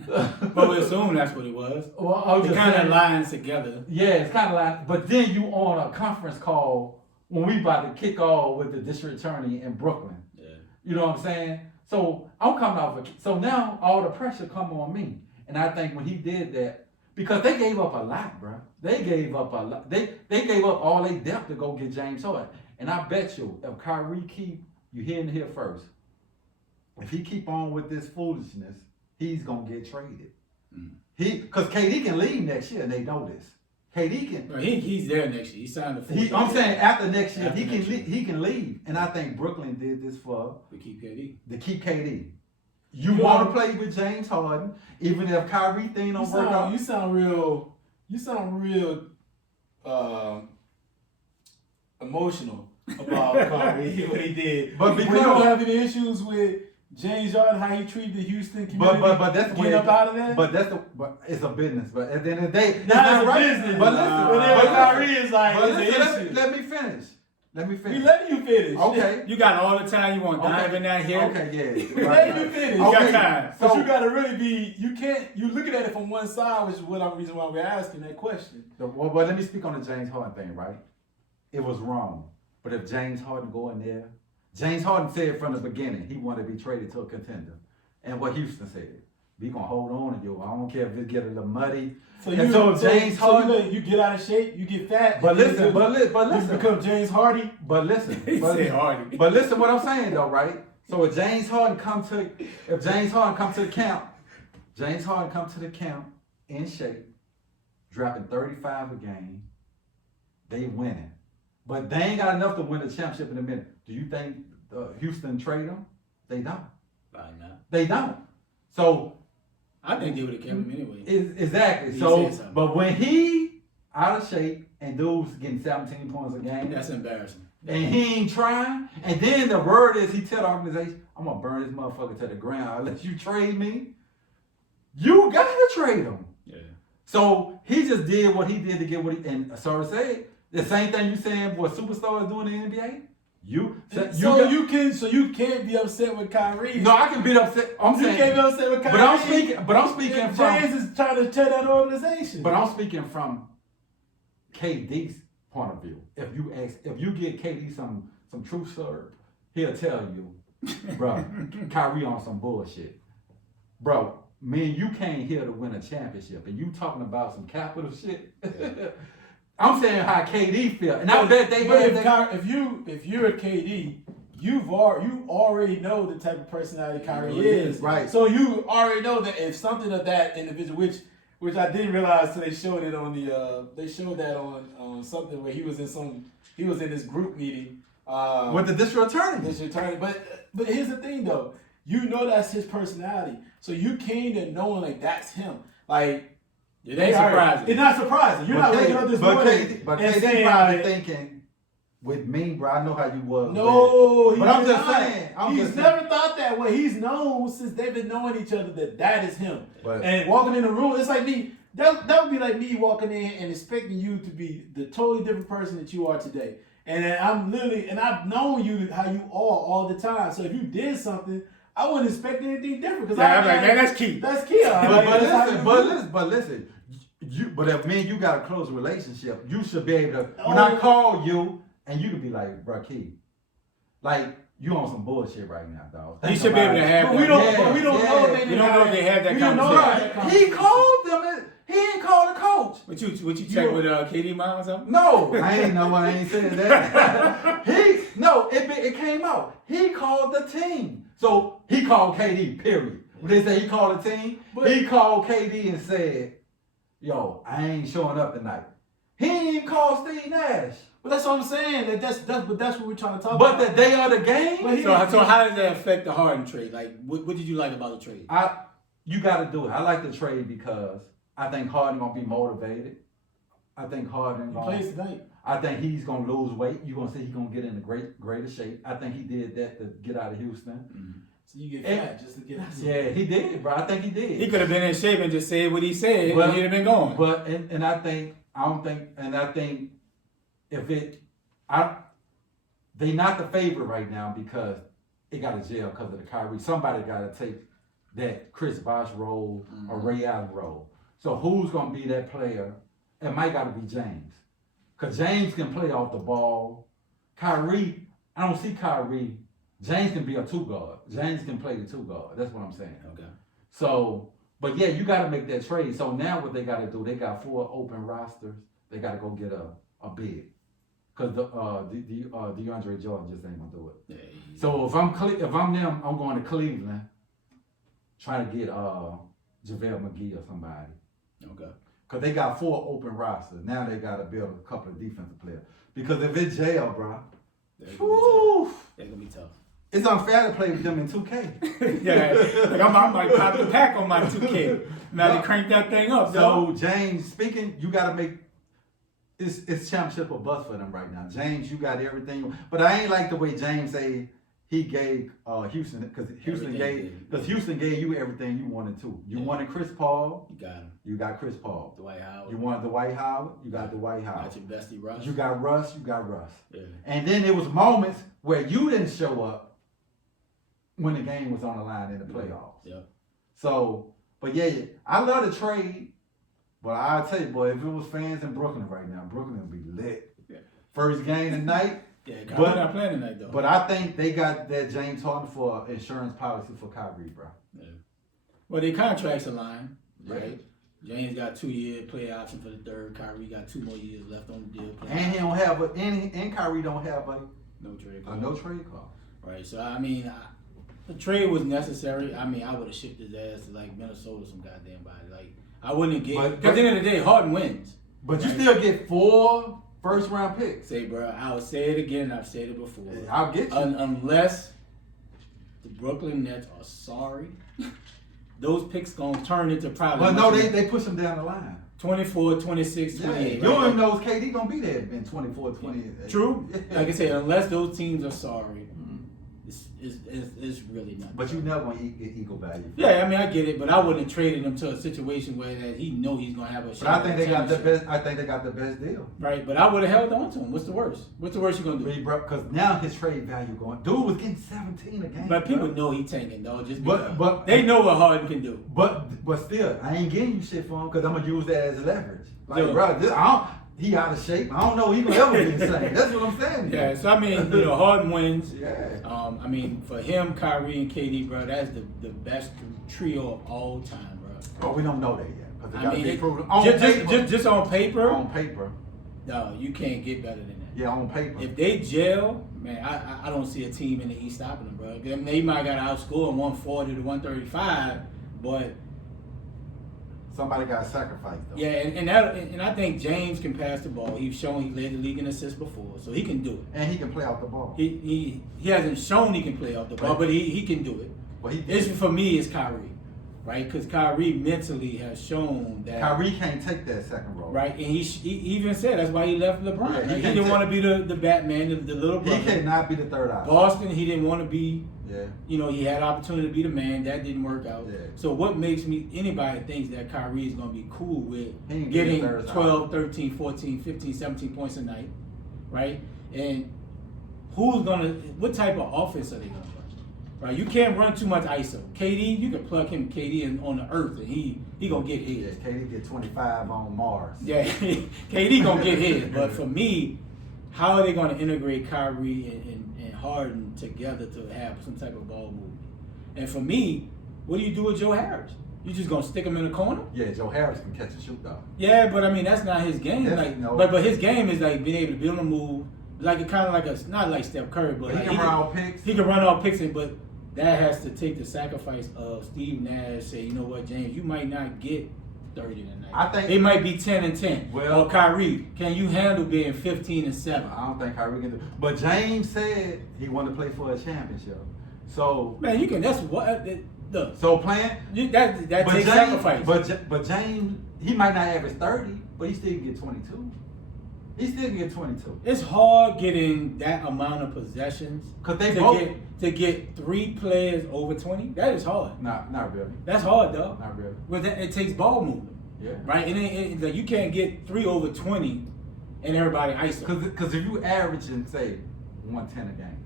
But we assume that's what it was. Well, I was It just kind of saying- lines together. Yeah, it's kind of like, but then you on a conference call when we about to kick off with the district attorney in Brooklyn. Yeah. You know what I'm saying? So I'm coming off so now all the pressure come on me. And I think when he did that, because they gave up a lot, bro. They gave up a lot. They gave up all their depth to go get James Harden. And I bet you, if Kyrie you hearing it here first, if he keep on with this foolishness, he's gonna get traded. Because KD can leave next year, and they know this. KD can. Bro, he's there next year. He signed the I'm saying after next year, After next year. he can leave, and I think Brooklyn did this to keep KD. keep KD. You want to play with James Harden, even if Kyrie thing don't work out. You sound real emotional about Kyrie what he did. But we because- don't have any issues with James Harden, how he treated the Houston community. But that's get up out of that. But it's a business. But at the end of the day, it's Now not it's a right. business. But listen, But then Kyrie is like, but it's listen, an issue. let me finish. Let me We finish. letting you finish. Okay. You got all the time you want to dive in that here. Okay, yeah. We letting you finish. You got time. But So- you gotta really be. You're looking at it from one side, which is the reason why we're asking that question. Well, let me speak on the James Harden thing, right? It was wrong. But if James Harden go in there, James Harden said from the beginning he wanted to be traded to a contender. And what Houston said, we gonna hold on to you. I don't care if it get a little muddy. So James Harden. you get out of shape, you get fat. But and listen, you but become James Hardy. But listen, He said Harden. But listen what I'm saying though, right? So if James Harden come to the camp in shape, dropping 35 a game, they winning. But they ain't got enough to win the championship in a minute. Do you think Houston trade him? They don't. Probably not. They don't. So I think they would have kept him anyway. exactly. He So, said something. but when he out of shape and dude's getting 17 points a game, That's embarrassing. and he ain't trying, and then the word is he tell the organization, I'm gonna burn this motherfucker to the ground unless you trade me. you gotta trade him. Yeah. So he just did what he did to get what he, and sorry to say it, the same thing you saying what superstars doing in the NBA. You can't be upset with Kyrie. No, I can be upset. I'm saying, can't be upset with Kyrie. But I'm speaking from. James is trying to tear that organization. But I'm speaking from KD's point of view. If you get KD some truth serum, he'll tell you, bro, Kyrie on some bullshit, bro. Man, you came here to win a championship, and you talking about some capital shit. Yeah. I'm saying how KD feel, and I bet they. But if you're a KD, you already know the type of personality Kyrie is, right? So you already know that if something of that individual, which I didn't realize till they showed it on on something where he was in this group meeting with the district attorney. But here's the thing though, you know that's his personality, so you came to knowing like that's him, like. It ain't surprising. It's not surprising. You're not waking up this morning but and KD saying probably thinking, with me, bro, I know how you was. No, but I'm just saying. He's never thought that way. He's known since they've been knowing each other that is him. But, and walking in the room, it's like me. That would be like me walking in and expecting you to be the totally different person that you are today. And I've known you how you are all the time. So if you did something, I wouldn't expect anything different. Because I'm like, man, that's key. That's key. But listen. But if me and you got a close relationship, you should be able to. When I call you, and you could be like, bro, Key, like you on some bullshit right now, dog. You should be able to have. But we don't know. We don't know if they had that conversation. He called them. He ain't called the coach. What you check with KD mom or something? No, I ain't saying that. It came out. He called the team. So he called KD. Period. When they say he called the team, he called KD and said, yo, I ain't showing up tonight. He ain't even called Steve Nash. But that's what I'm saying. That's what we're trying to talk about. But the day of the game. So how does that affect the Harden trade? Like, what did you like about the trade? You got to do it. I like the trade because I think Harden gonna be motivated. I think Harden plays tonight. I think he's gonna lose weight. You're gonna see he's gonna get in a greater shape. I think he did that to get out of Houston. Mm-hmm. So you get fat just to get out. Yeah, he did, bro. I think he did. He could have been in shape and just said what he said, and he'd have been going. But I think they not the favorite right now because it got to jail because of the Kyrie. Somebody got to take that Chris Bosh role or Ray Allen role. So who's gonna be that player? It might got to be James, cause James can play off the ball. Kyrie, I don't see Kyrie. James can be a two guard. James can play the two guard. That's what I'm saying. Okay. So, but yeah, you got to make that trade. So now what they got to do? They got 4 open rosters. They got to go get a big, cause the DeAndre Jordan just ain't gonna do it. Yeah. So if I'm them, I'm going to Cleveland, trying to get JaVale McGee or somebody. Okay. Cause they got 4 open rosters. Now they got to build a couple of defensive players. Because if it's jail, bro, they're gonna be tough. It's unfair to play with them in 2K. Yeah, like I might pop the pack on my 2K. Now they crank that thing up. So James, speaking, you got to make it's championship or bust for them right now. James, you got everything, but I ain't like the way James say he gave Houston because Houston gave you everything you wanted to. You wanted Chris Paul. You got him. You got Chris Paul. Dwight Howard. You wanted Dwight Howard. You got Dwight Howard. Got your bestie Russ. You got Russ. You got Russ. Yeah. And then there was moments where you didn't show up when the game was on the line in the playoffs. Yeah. So, but yeah, I love the trade. But I'll tell you, boy, if it was fans in Brooklyn right now, Brooklyn would be lit. Yeah. First game tonight. Yeah, Kyrie's not playing tonight though. But I think they got that James Harden for insurance policy for Kyrie, bro. Yeah. Well, their contracts align, right? Yeah. James got 2-year play option for the third. Kyrie got 2 more years left on the deal. And he don't have and Kyrie don't have no trade clause. Right. So I mean, the trade was necessary. I mean, I would have shipped his ass to like Minnesota, some goddamn body. Like I wouldn't get. Because at the end of the day, Harden wins. But right? You still get 4 first-round picks. Say, bro, I'll say it again. I've said it before. I'll get you. Unless the Brooklyn Nets are sorry, those picks gonna turn into probably. But no, they push them down the line. 24, 26, 28. Yeah, you don't even know if KD gonna be there in 24, 28. True. Like I said, unless those teams are sorry, it's really nothing. But you never gonna get equal value. Yeah, I mean, I get it, but I wouldn't have traded him to a situation where that he know he's gonna have a shot. But I think they got the best. I think they got the best deal. Right, but I would have held on to him. What's the worst? What's the worst you gonna do? Because now his trade value going. Dude was getting 17 a game. But people bro. know he tanking, dog. Just But they know what Harden can do. But still, I ain't getting you shit for him because I'm gonna use that as leverage. Like, Yeah. bro, he out of shape. I don't know he gonna ever be the same. That's what I'm saying. Yeah, so I mean, Harden wins. Yeah. I mean, for him, Kyrie and KD, bro, that's the best trio of all time, bro. But we don't know that yet because they I got mean, to be it- proven on just paper. just on paper, On paper. no, you can't get better than that. Yeah, on paper. If they gel, man, I don't see a team in the East stopping them, bro. I mean, they might got to outscore them 140 to 135, but Somebody got to sacrifice though. yeah, and I think James can pass the ball. He's shown he led the league in assists before, so he can do it. And he can play off the ball. He hasn't shown he can play off the ball, but he can do it. But he It's for me, it's Kyrie, right? Because Kyrie mentally has shown that. Kyrie can't take that second role. Right, and he even said that's why he left LeBron. Yeah, Like, he can't didn't take- want to be the Batman, the little brother. He cannot be the third option. Boston, he didn't want to be. Yeah. He had opportunity to be the man. That didn't work out. Yeah. So what makes anybody thinks that Kyrie is going to be cool with He ain't getting getting third 12, 13, 14, 15, 17 points a night, right? And what type of offense are they going to run? Right? You can't run too much ISO. KD, you can plug him KD on the earth and he going to get Yeah, his. KD get 25 on Mars. Yeah, KD going to get his. But for me, how are they going to integrate Kyrie and Harden together to have some type of ball movement? And for me, what do you do with Joe Harris? You just gonna stick him in the corner? Yeah, Joe Harris can catch and shoot though. Yeah, but I mean that's not his game. No. But his game is like being able to build a move, like it kind of like not like Steph Curry, but He like can run all picks. He can run all picks, but that has to take the sacrifice of Steve Nash. Say, you know what, James, you might not get 30 tonight. I think it might be 10 and 10. Well, or Kyrie, can you handle being 15 and 7? I don't think Kyrie can do. But James said he wanted to play for a championship. So man, you can. That's what. Look, so playing that but takes James, sacrifice. But James, he might not average 30, but he still can get 22. He still can get 22. It's hard getting that amount of possessions Cause they both to get 3 players over 20. That is hard. not really. That's hard, though. Not really. But it takes ball movement. Yeah. Right? It's like you can't get 3 over 20 and everybody ice them. Because if you average and say 110 a game.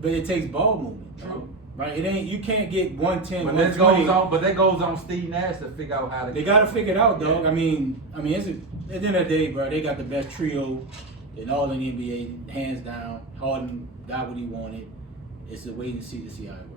But it takes ball movement. True. Right? You can't get 110, But that 120. goes on Steve Nash to figure out how to. They got to figure it out, dog. I mean, it's at the end of the day, bro, they got the best trio in all in the NBA, hands down. Harden got what he wanted. It's a wait and see to see how it works.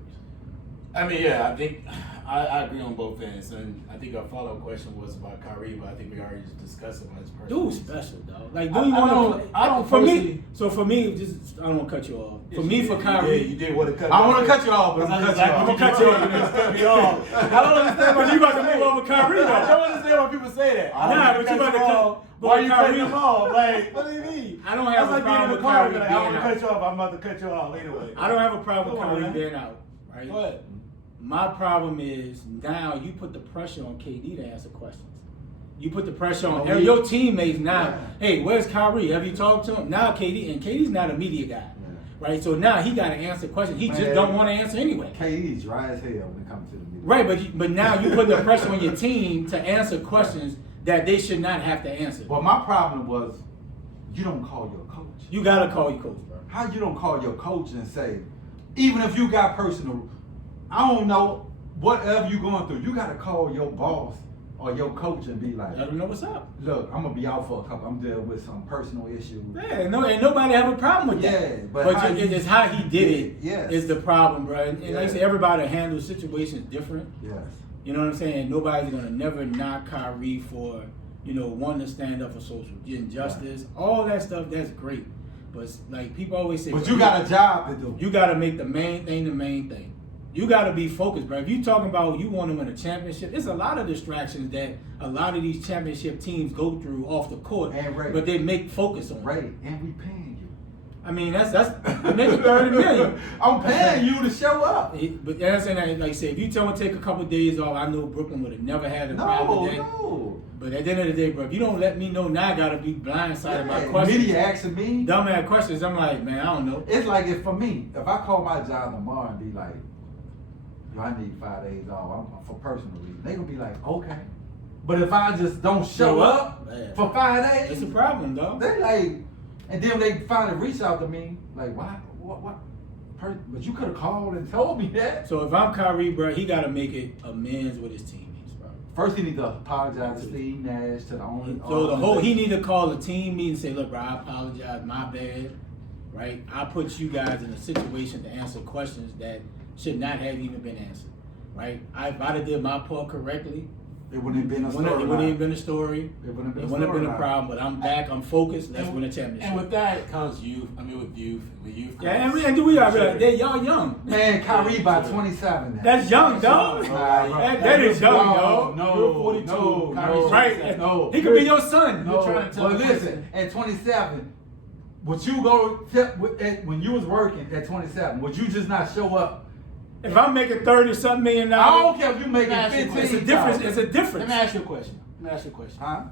I mean, yeah, I think I agree on both ends, and I think our follow-up question was about Kyrie, but I think we already just discussed about his personal. Dude's special, dog. Like, I do you want don't- to play? I don't For me, personally- so for me, just I don't want to cut you off. For Yes, me, you for did. Kyrie, You did want to cut. I want to cut you off, but I'm going to cut you off. I'm gonna cut you off. You just cut me off. I don't understand why you about to move over Kyrie, though. I don't understand why people say that. Nah, but you about to cut. Why you cutting Kyrie him off? Like, what do you mean? I don't have That's a like being in problem the with car. Kyrie Like, being I want to out. cut you off. I'm about to cut you off anyway. I don't have a problem with Come on, Kyrie man. being out, right? Go ahead. My problem is now you put the pressure on KD to answer questions. You put the pressure on your teammates now. Yeah. Hey, where's Kyrie? Have you talked to him? Now KD's not a media guy, right? So now he got to answer questions. He just Man. don't want to answer anyway. KD's dry as hell when it comes to the media. Right, but now you put the pressure on your team to answer questions that they should not have to answer. Well, my problem was you don't call your coach. You got to call your coach, bro. How you don't call your coach and say, even if you got personal, I don't know, whatever you going through, you got to call your boss or your coach and be like, Let them know what's up. look, I'm going to be out for a couple, I'm dealing with some personal issues. Yeah, no, and nobody have a problem with that. Yeah, but how it's how he did it Yes. is the problem, bro. And like I Yeah. said, everybody handles situations different. Yes. You know what I'm saying? Nobody's gonna never knock Kyrie for, wanting to stand up for social injustice, all that stuff. That's great, but like people always say, But you got a job to do. You got to make the main thing the main thing. You got to be focused, bro. If you talking about you want to win a championship, there's a lot of distractions that a lot of these championship teams go through off the court, And Ray. but they make focus on. Ray, and we paying you. I mean, that's making $30 million. I'm paying you to show up. But that's saying that, like you said, if you tell me to take a couple of days off, I know Brooklyn would have never had a problem with that. No. But at the end of the day, bro, if you don't let me know, now I gotta be blindsided by questions. Media asking me. Dumbass questions. I'm like, man, I don't know. It's like if I call my job tomorrow and be like, yo, I need 5 days off for personal reasons, they gonna be like, okay. But if I just don't show up for 5 days, it's a problem, though. they like, and then when they finally reach out to me, like, why, what? But you could have called and told me that. So if I'm Kyrie, bro, he gotta make it amends with his teammates, bro. First, he need to apologize to Steve Nash, to the owner. So he need to call the team meeting and say, look, bro, I apologize, my bad, right? I put you guys in a situation to answer questions that should not have even been answered, right? If I'd have did my part correctly, it wouldn't have been a story. It wouldn't have been a story. It wouldn't have been a problem. But I'm back. I'm focused. Let's win a championship. And with that comes youth. I mean, with youth. Yeah, and we are. They're young. Man, Kyrie by 27 now. That's young, dog. That is young, dog. You're 42. Right. No. He could be your son. No. You're trying to tell But listen, at 27, would you go when you was working at 27? Would you just not show up? If I'm making $30-something million, I don't care if you're making 15. It's a difference. It's a difference. Let me ask you a question. Huh?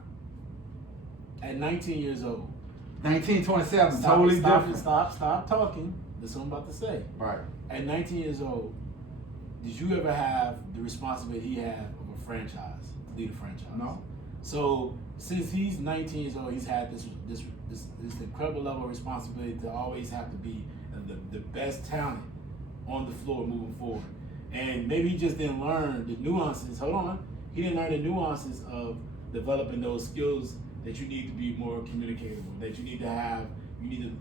At 19 years old. 1927, totally different. Stop talking. That's what I'm about to say. Right. At 19 years old, did you ever have the responsibility he had of a franchise, lead a franchise? No. So since he's 19 years old, he's had this incredible level of responsibility to always have to be the best talent on the floor moving forward. And maybe he just didn't learn the nuances. Hold on. He didn't learn the nuances of developing those skills that you need to be more communicable, that you need to have, you need to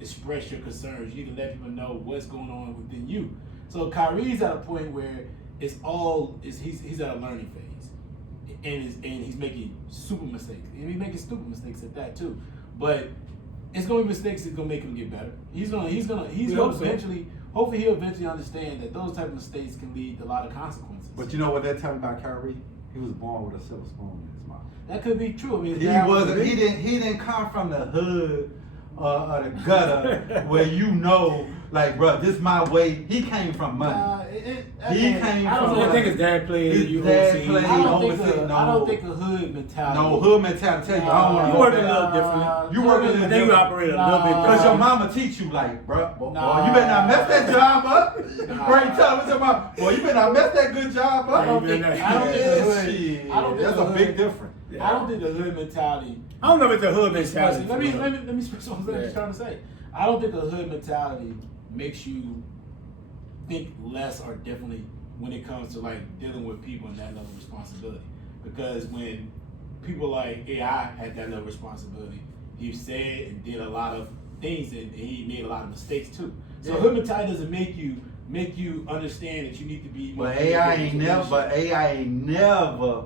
express your concerns, you need to let people know what's going on within you. So Kyrie's at a point where he's at a learning phase. And he's making super mistakes. And he's making stupid mistakes at that too. But it's gonna be mistakes that's gonna make him get better. He's gonna eventually, hopefully he'll eventually understand that those type of mistakes can lead to a lot of consequences. But you know what they're telling about Kyrie? He was born with a silver spoon in his mouth. That could be true. I mean, He didn't come from the hood or the gutter where you know, like, bro, this my way. He came from money. I think his dad played. His dad played. I don't think a hood mentality. No, hood mentality. Tell you, I don't want to. You work a little differently. You work a little different. You operate a little bit different. Because your mama teach you, like, bro, boy, you better not mess that job up. Right? Tell me, your mama, boy, you better not mess that good job up. I don't think That's a big difference. I don't think the hood mentality. I don't know if it's a hood mentality. Let me express what I'm trying to say. I don't think a hood mentality makes you think less or differently when it comes to like dealing with people and that level of responsibility. Because when people like AI had that level of responsibility, he said and did a lot of things and he made a lot of mistakes too. So hood mentality doesn't make you understand that you need to be more. But AI ain't never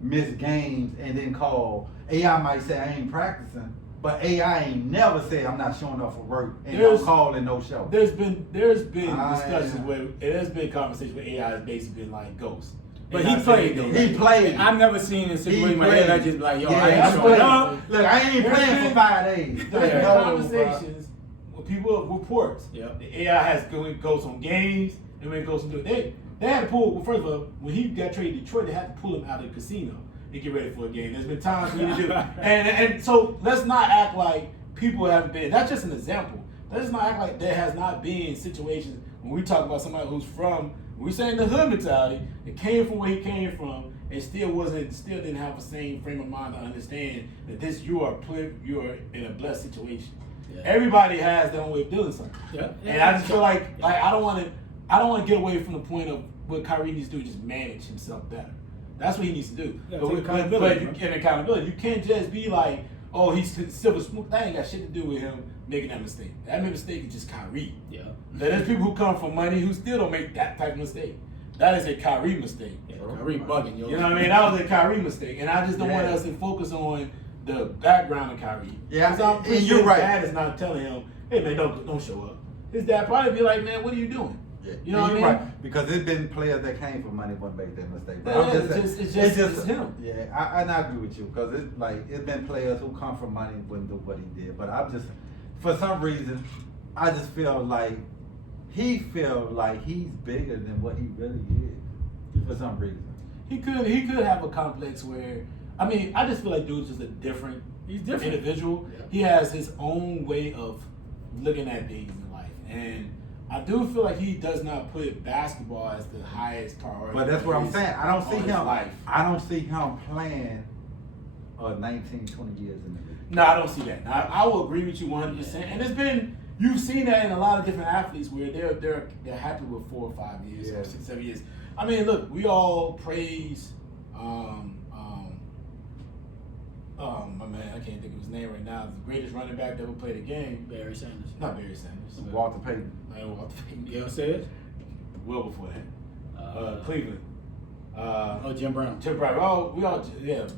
missed games and then call. AI might say I ain't practicing, but AI ain't never said I'm not showing up for work and don't call in no show. There's been discussions where there's been conversations where AI has basically been like ghost. But he played though. He played. I've never seen a situation where AI just like, yo, I ain't showing up. Look, I ain't playing for 5 days. There's been conversations where people reports. The AI has goes on games and when it goes into it. They had to pull. Well, first of all, when he got traded to Detroit, they had to pull him out of the casino to get ready for a game. There's been times when you do, and so let's not act like people haven't been. That's just an example. Let's not act like there has not been situations when we talk about somebody who's from. We're saying the hood mentality. It came from where he came from, and still didn't have the same frame of mind to understand that you are in a blessed situation. Yeah. Everybody has their own way of doing something. Yeah. And I just feel like I don't want to get away from the point of what Kyrie needs to do, just manage himself better. That's what he needs to do. Yeah, but accountability. You can't just be like, oh, he's silver smooth. That ain't got shit to do with him making that mistake. That mistake is just Kyrie. Yeah. There's people who come from money who still don't make that type of mistake. That is a Kyrie mistake. Yeah, Kyrie bugging, yo. You know what I mean? That was a Kyrie mistake. And I just don't want us to focus on the background of Kyrie. Yeah, and you're right. His dad is not telling him, hey man, don't show up. His dad probably be like, man, what are you doing? Yeah. You know what I mean? Right. Because there's been players that came from money wouldn't make that mistake. But it's just him. Yeah, I agree with you because it's been players who come from money wouldn't do what he did. But I'm just for some reason, I just feel like he feels like he's bigger than what he really is. For some reason, He could have a complex where, I mean, I just feel like dude's just a different. He's different individual. Yeah. He has his own way of looking at things in life, and I do feel like he does not put basketball as the highest priority. but that's what I'm saying. I don't see his him. life. I don't see him playing 19, 20 years in the league. No, I don't see that. Now, I will agree with you 100%. And it's been, you've seen that in a lot of different athletes where they're happy with 4 or 5 years, Yeah. or 6, 7 years. I mean, look, we all praise, my man, I can't think of his name right now. The greatest running back that ever played a game. Barry Sanders. Not Barry Sanders. Walter Payton. Walter Payton. Gail says. Well before that. Cleveland. Jim Brown. Jim Brown.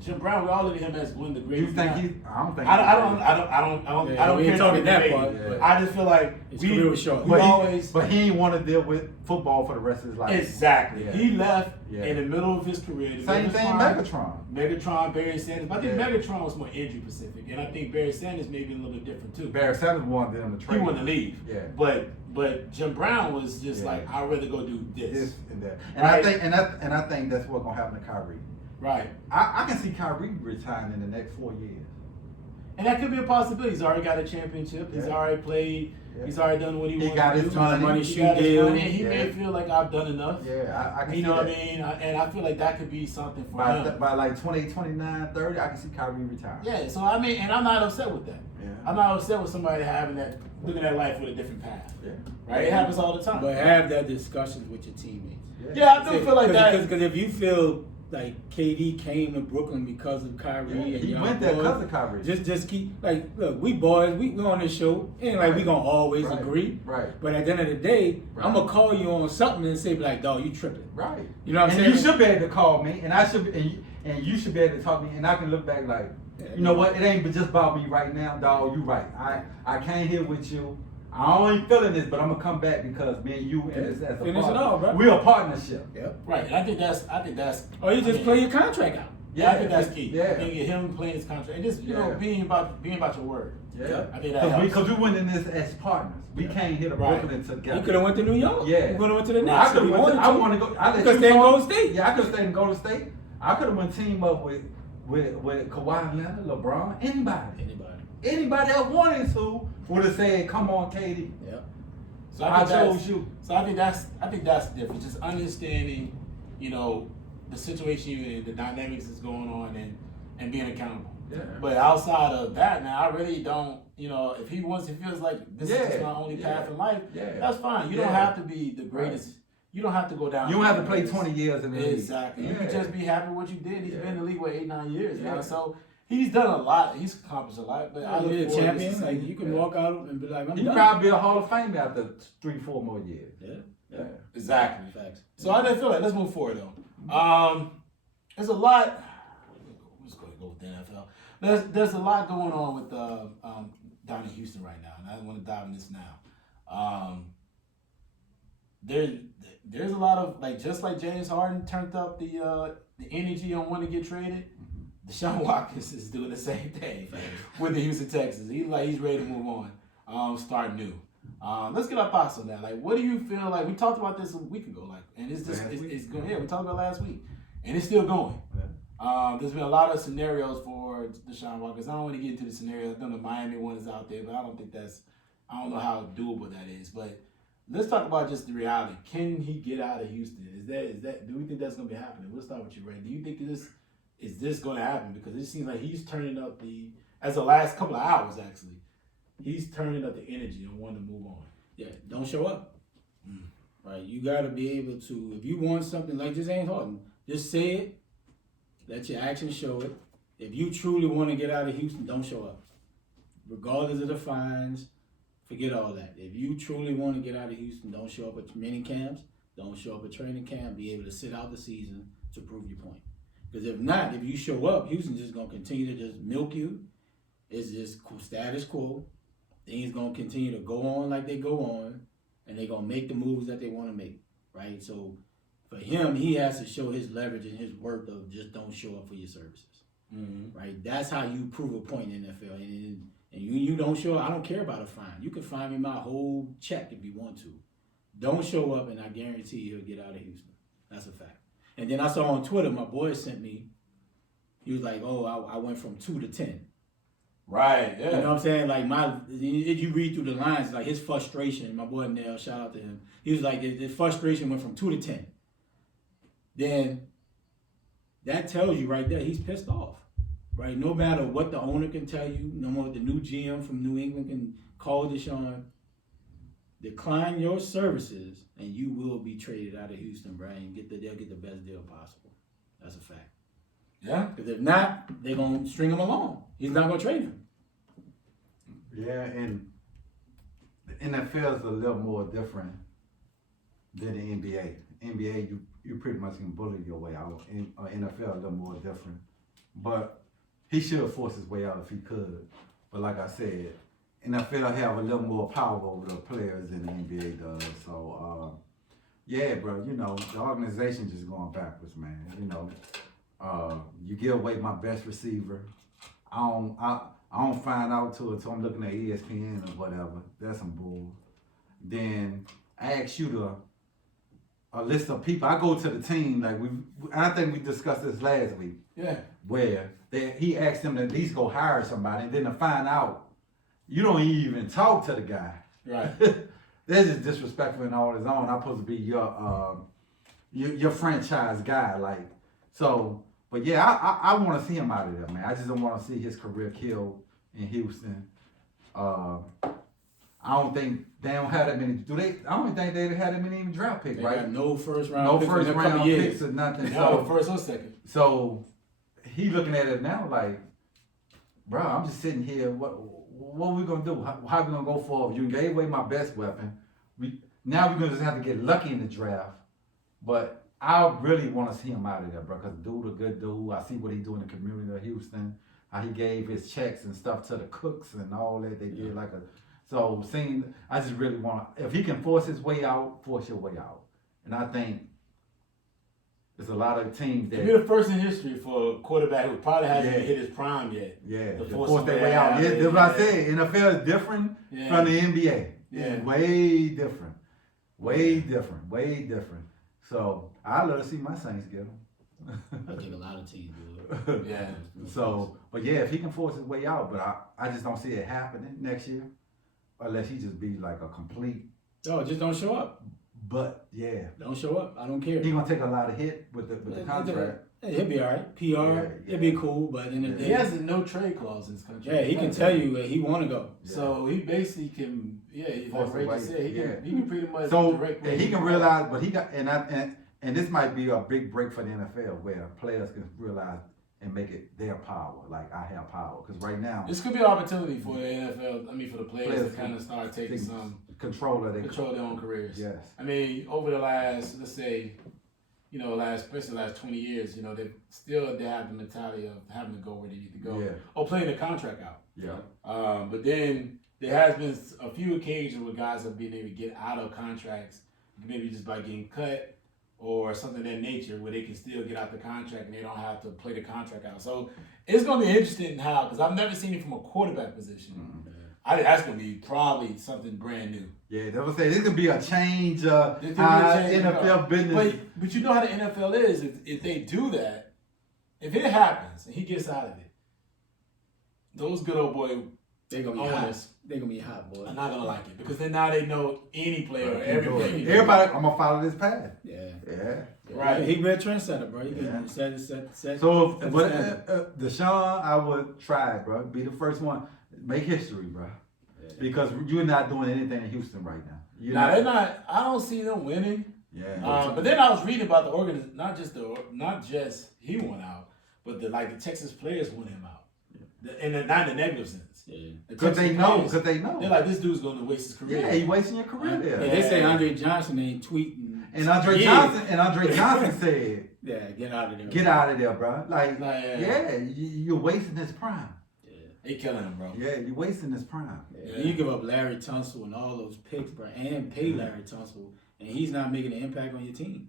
Jim Brown. We all look at him as one of the You greatest. think guys. he? I don't think. I don't we care ain't about talking that part, debate. but I just feel like his career was short. But he ain't want to deal with football for the rest of his life. Exactly. Yeah. He left Yeah. in the middle of his career. The Same middle of thing, his prime. Megatron. Megatron, Barry Sanders. But I think Yeah. Megatron was more injury specific, and I think Barry Sanders may be a little bit different too. Barry Sanders wanted them to He trade. wanted to leave. Yeah. But Jim Brown was just Yeah. like, I'd rather go do this. This and that. And Right. I think that's what's gonna happen to Kyrie. Right. I can see Kyrie retiring in the next 4 years. And that could be a possibility. He's already got a championship. He's Yeah. already played. Yeah. He's already done what he wants got to his do. money. He shoe got his deal. money, and he may Yeah. feel like I've done enough. Yeah, I can You see know what I that. mean? And I feel like that could be something for By, him. by like 20, 29, 30, I can see Kyrie retiring. Yeah, so I mean, and I'm not upset with that. Yeah. I'm not upset with somebody having that, looking at life with a different path. Yeah. Right? It happens all the time. But have that discussions with your teammates. Yeah, I do feel like that. Because if you feel like KD came to Brooklyn because of Kyrie Yeah, and he y'all went there boys, because of Kyrie. Just keep like, look, we boys, we on this show, ain't like we gonna always Right. agree. Right. But at the end of the day, Right. I'm gonna call you on something and say like, dog, you tripping. Right. You know what I'm and saying? you should be able to call me, and I should, and you should be able to talk to me, and I can look back like, you know what? It ain't just about me right now, dog. You right. I came here with you. I ain't feeling this, but I'm gonna come back because me and you as a Finish it partner, all, bro. we're a partnership. Yep. Right, and I think that's. Or you I just mean, play your contract out. Yeah, I think that's key. Yeah. I think him playing his contract and just Yeah. being about your word. Yeah. I think that helps. Because we went in this as partners. We came here to Right. Brooklyn together. You could have went to New York. Yeah. You could have went to the Right. Knicks. I could if you have went. wanted I want to go. I let You could you stay in talk. Golden State. Yeah, I could stay in Golden State. I could have went team up with Kawhi Leonard, LeBron, anybody that wanted to would have said, "Come on, KD." Yeah. So I think that's- chose you. So I think that's the difference. Just understanding, the situation you're in, the dynamics that's going on, and being accountable. Yeah. But outside of that, man, I really don't. If he feels like this is just my only path in life, Yeah. that's fine. You don't Yeah. have to be the greatest. You don't have to go down. You don't have to the play greatest. 20 years in the league. Exactly. You Yeah. can just be happy with what you did. He's Yeah. been in the league for 8-9 years now, Yeah. so he's done a lot. He's accomplished a lot. But I look You're a forward to champion. seeing- Like you can walk out and be like, I'm He done. probably be a Hall of Famer after 3-4 more years. Yeah. Yeah. Exactly. Facts. So I didn't feel like. Let's move forward though. There's a lot. I'm just going to go with the NFL. There's a lot going on with down in Houston right now, and I want to dive in this now. There's a lot of just like James Harden turned up the energy on wanting to get traded. Deshaun Watkins is doing the same thing with the Houston Texans. He's ready to move on, start new. Let's get our thoughts on that. Like, what do you feel like? We talked about this a week ago, and it's going. Yeah, we talked about it last week, and it's still going. There's been a lot of scenarios for Deshaun Watkins. I don't want to get into the scenarios. I know the Miami one is out there, but I don't know how doable that is. But let's talk about just the reality. Can he get out of Houston? Do we think that's going to be happening? We'll start with you, Ray. Do you think is this going to happen? Because it seems like he's turning up as the last couple of hours, actually, he's turning up the energy and wanting to move on. Yeah. Don't show up. Right. You got to be able to, if you want something like this ain't Harden, just say it. Let your actions show it. If you truly want to get out of Houston, don't show up. Regardless of the fines, forget all that. If you truly want to get out of Houston, don't show up at mini camps. Don't show up at training camp. Be able to sit out the season to prove your point. Because if not, if you show up, Houston's just going to continue to just milk you. It's just status quo. Things going to continue to go on like they go on. And they're going to make the moves that they want to make. Right? So for him, he has to show his leverage and his worth of just don't show up for your services. Mm-hmm. Right? That's how you prove a point in the NFL. and you don't show up, I don't care about a fine. You can fine me my whole check if you want to. Don't show up, and I guarantee he'll get out of Houston. That's a fact. And then I saw on Twitter, my boy sent me, he was like, oh, I went from 2 to 10. Right, yeah. You know what I'm saying? Like, if you read through the lines, like his frustration, my boy Nell, shout out to him. He was like, his frustration went from 2 to 10. Then that tells you right there, he's pissed off, right? No matter what the owner can tell you, no matter what the new GM from New England can call Deshaun, decline your services, and you will be traded out of Houston, bro, and they'll get the best deal possible. That's a fact. Yeah. Because if not, they're going to string him along. He's not going to trade him. Yeah, and the NFL is a little more different than the NBA. NBA, you pretty much can bully your way out. In NFL, a little more different. But he should force his way out if he could. But like I said, NFL have a little more power over the players than the NBA does. So, yeah, bro, you know, the organization just going backwards, man. You know, you give away my best receiver. I don't find out till I'm looking at ESPN or whatever. That's some bull. Then I ask you a list of people. I go to the team like I think we discussed this last week. Yeah. Where he asked them to at least go hire somebody, and then to find out you don't even talk to the guy. Right. That's just disrespectful and all his own. I'm supposed to be your franchise guy, like so. But yeah, I want to see him out of there, man. I just don't want to see his career killed in Houston. I don't think they don't have that many. Do they? I don't think they had that many even draft picks, They right? got no first round No picks first in a couple round years. picks or nothing. No, first or second. So he looking at it now like, bro, I'm just sitting here. What are we gonna do? How we gonna go forward? You gave away my best weapon. Now we're gonna just have to get lucky in the draft. But I really want to see him out of there, bro. Cause dude, a good dude. I see what he do in the community of Houston. How he gave his checks and stuff to the cooks and all that. They did like a. So I just really want. If he can force his way out, force your way out. And I think there's a lot of teams that. You're the first in history for a quarterback who probably hasn't even hit his prime yet. Yeah, to force their way out. Yeah, that's what I said. NFL is different from the NBA. Yeah. Way different. Way different. So I love to see my Saints get him. I think a lot of teams do. Yeah. So, but yeah, if he can force his way out, but I just don't see it happening next year, unless he just be like a complete. No, just don't show up. But yeah, Don't show up. I don't care. he gonna take a lot of hit with the contract. He'll be all right. PR, Yeah. it'll be cool. But in the He day, has a no trade clause in his contract. yeah, he can tell you he want to go. So he basically can, Force like Ray away. just said, he Yeah. can pretty much So direct and he can realize, but he got and this might be a big break for the NFL where players can realize and make it their power. Like I have power because right now This could be an opportunity for the NFL. I mean, for the players to kind of start taking take some control of control their own careers. Yes. I mean, over the last, let's say, especially the last 20 years, they have the mentality of having to go where they need to go Yeah. or playing the contract out. Yeah. But then there has been a few occasions where guys have been able to get out of contracts, maybe just by getting cut or something of that nature, where they can still get out the contract and they don't have to play the contract out. So it's going to be interesting how, because I've never seen it from a quarterback position. Mm-hmm. That's going to be probably something brand new. Yeah, that was say this could be a change. This could be a change, NFL business. But you know how the NFL is. If they do that, if it happens and he gets out of it, those good old boy They're gonna be hot. owners They're gonna be hot, boy. are not gonna like it because then now they know any player, every player. Everybody, I'm gonna follow this path. Yeah. Yeah. Right. He be a trendsetter, bro. He Yeah. can set. So, set but the standard. Deshaun, I would try it, bro. Be the first one. Make history, bro. Yeah. Because you're not doing anything in Houston right now. You're Now they're not. I don't see them winning. Yeah. But then I was reading about the organization, not just he went out, but the Texas players want him out, not in the negative sense. Yeah. The Because Texas they know. They're like, this dude's going to waste his career. Yeah, he wasting your career Yeah, there. they say Andre Johnson ain't tweeting. And Andre Johnson said, Yeah, get out of there. "Get out of there, bro." Like, Yeah. yeah, you're wasting his prime. Yeah. They killing him, bro. Yeah, you're wasting his prime. Yeah. You give up Larry Tunsil and all those picks, bro, and pay Larry Tunsil, and he's not making an impact on your team.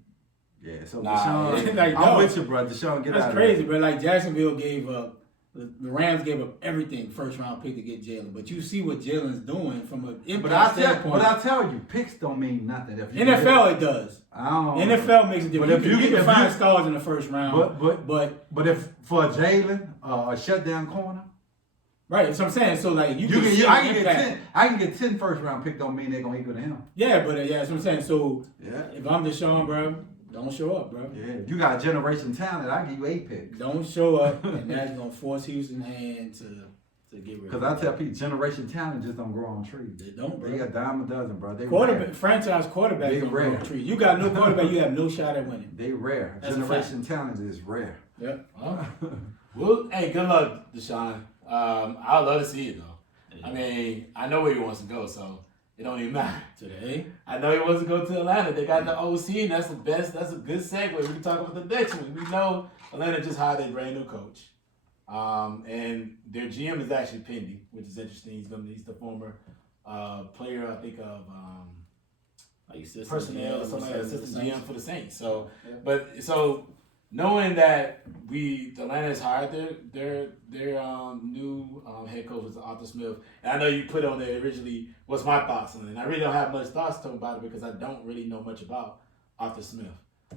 Yeah, so Nah, Deshaun, yeah. Like, I'm no. with you, bro. Deshaun, get out That's of crazy, there. bro. Like Jacksonville gave up the Rams gave up everything first round pick to get Jalen, but you see what Jalen's doing from an But impact standpoint. I tell you, picks don't mean nothing. If you NFL it does. NFL makes a difference. But if you can find you, stars in the first round, but if for Jalen, a shutdown corner. Right, that's what I'm saying. So like I can get 10 first round pick. Don't mean they're gonna equal to him. Yeah, but that's what I'm saying. So yeah, if I'm Deshaun, bro, don't show up, bro. Yeah, if you got generation talent, I give you 8 picks. Don't show up, and that's gonna force Houston's hand to get rid. Because I tell people, generation talent just don't grow on trees. They don't, bro. They got dime a dozen, bro. They quarterback, rare. franchise quarterbacks They don't grow rare. on trees. You got no quarterback, you have no shot at winning. They rare. That's Generation talent is rare. Yep. Well, hey, good luck, Deshaun. I'd love to see it though. Yeah. I mean, I know where he wants to go, so it don't even matter. Today, I know he wants to go to Atlanta. They got the OC, and that's the best. That's a good segue. We can talk about the next one. We know Atlanta just hired a brand new coach, and their GM is actually pending, which is interesting. He's the former player, I think of personnel or something like that, assistant GM for the Saints. So, so knowing that Atlanta has hired their new head coach was Arthur Smith, and I know you put on there originally what's my thoughts on it. And I really don't have much thoughts to talk about it because I don't really know much about Arthur Smith.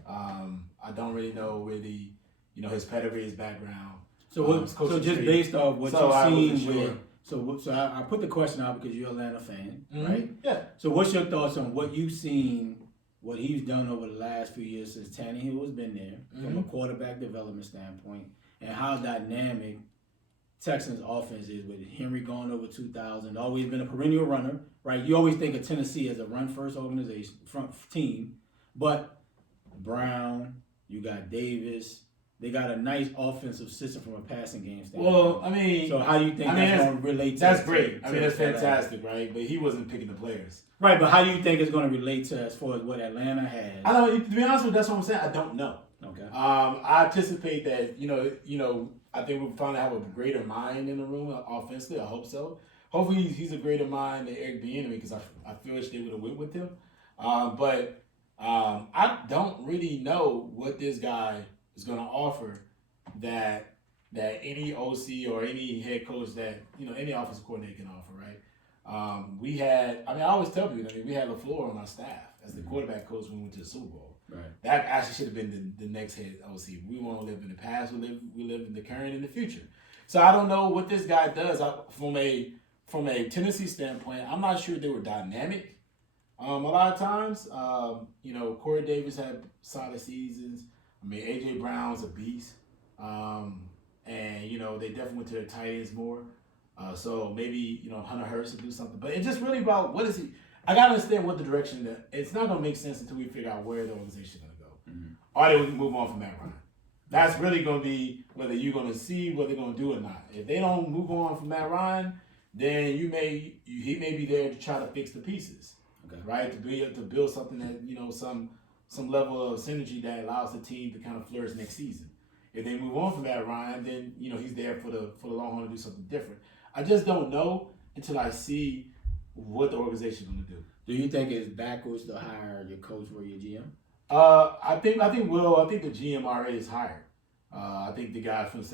I don't really know really, his pedigree, his background. so just based off what you've seen with. So I put the question out because you're an Atlanta fan, right? Yeah. So what's your thoughts on what you've seen, what he's done over the last few years since Tannehill has been there from a quarterback development standpoint, and how dynamic Texans offense is with Henry going over 2,000, always been a perennial runner, right? You always think of Tennessee as a run-first organization, front team, but Brown, you got Davis. They got a nice offensive system from a passing game standpoint. Well, I mean, so how do you think that's going to relate to that's great. to That's Atlanta? fantastic, right? But he wasn't picking the players. Right, but how do you think it's going to relate to as far as what Atlanta has? I don't. To be honest with you, that's what I'm saying. I don't know. Okay. I anticipate that I think we'll finally have a greater mind in the room offensively. I hope so. Hopefully, he's a greater mind than Eric Beinemy because I feel like they would have went with him. But I don't really know what this guy is going to offer that any OC or any head coach that any offensive coordinator can offer, right? I always tell people we had LaFleur on our staff as the quarterback coach when we went to the Super Bowl. Right. That actually should have been the next head OC. We won't live in the past. We live in the current and the future. So I don't know what this guy does from a Tennessee standpoint. I'm not sure they were dynamic. A lot of times, Corey Davis had solid seasons. AJ Brown's a beast. And they definitely went to their tight ends more. So maybe Hunter Hurst will do something. But it's just really about what is he. I gotta understand what the direction that it's not gonna make sense until we figure out where the organization is gonna go. Or they will move on from Matt Ryan. That's really gonna be whether you're gonna see what they're gonna do or not. If they don't move on from Matt Ryan, then he may be there to try to fix the pieces. Okay. Right? To build something that, some level of synergy that allows the team to kind of flourish next season. If they move on from Matt Ryan, then he's there for the long haul to do something different. I just don't know until I see what the organization is going to do. Do you think it's backwards to hire your coach or your GM? I think the GM already is hired. I think the guy from the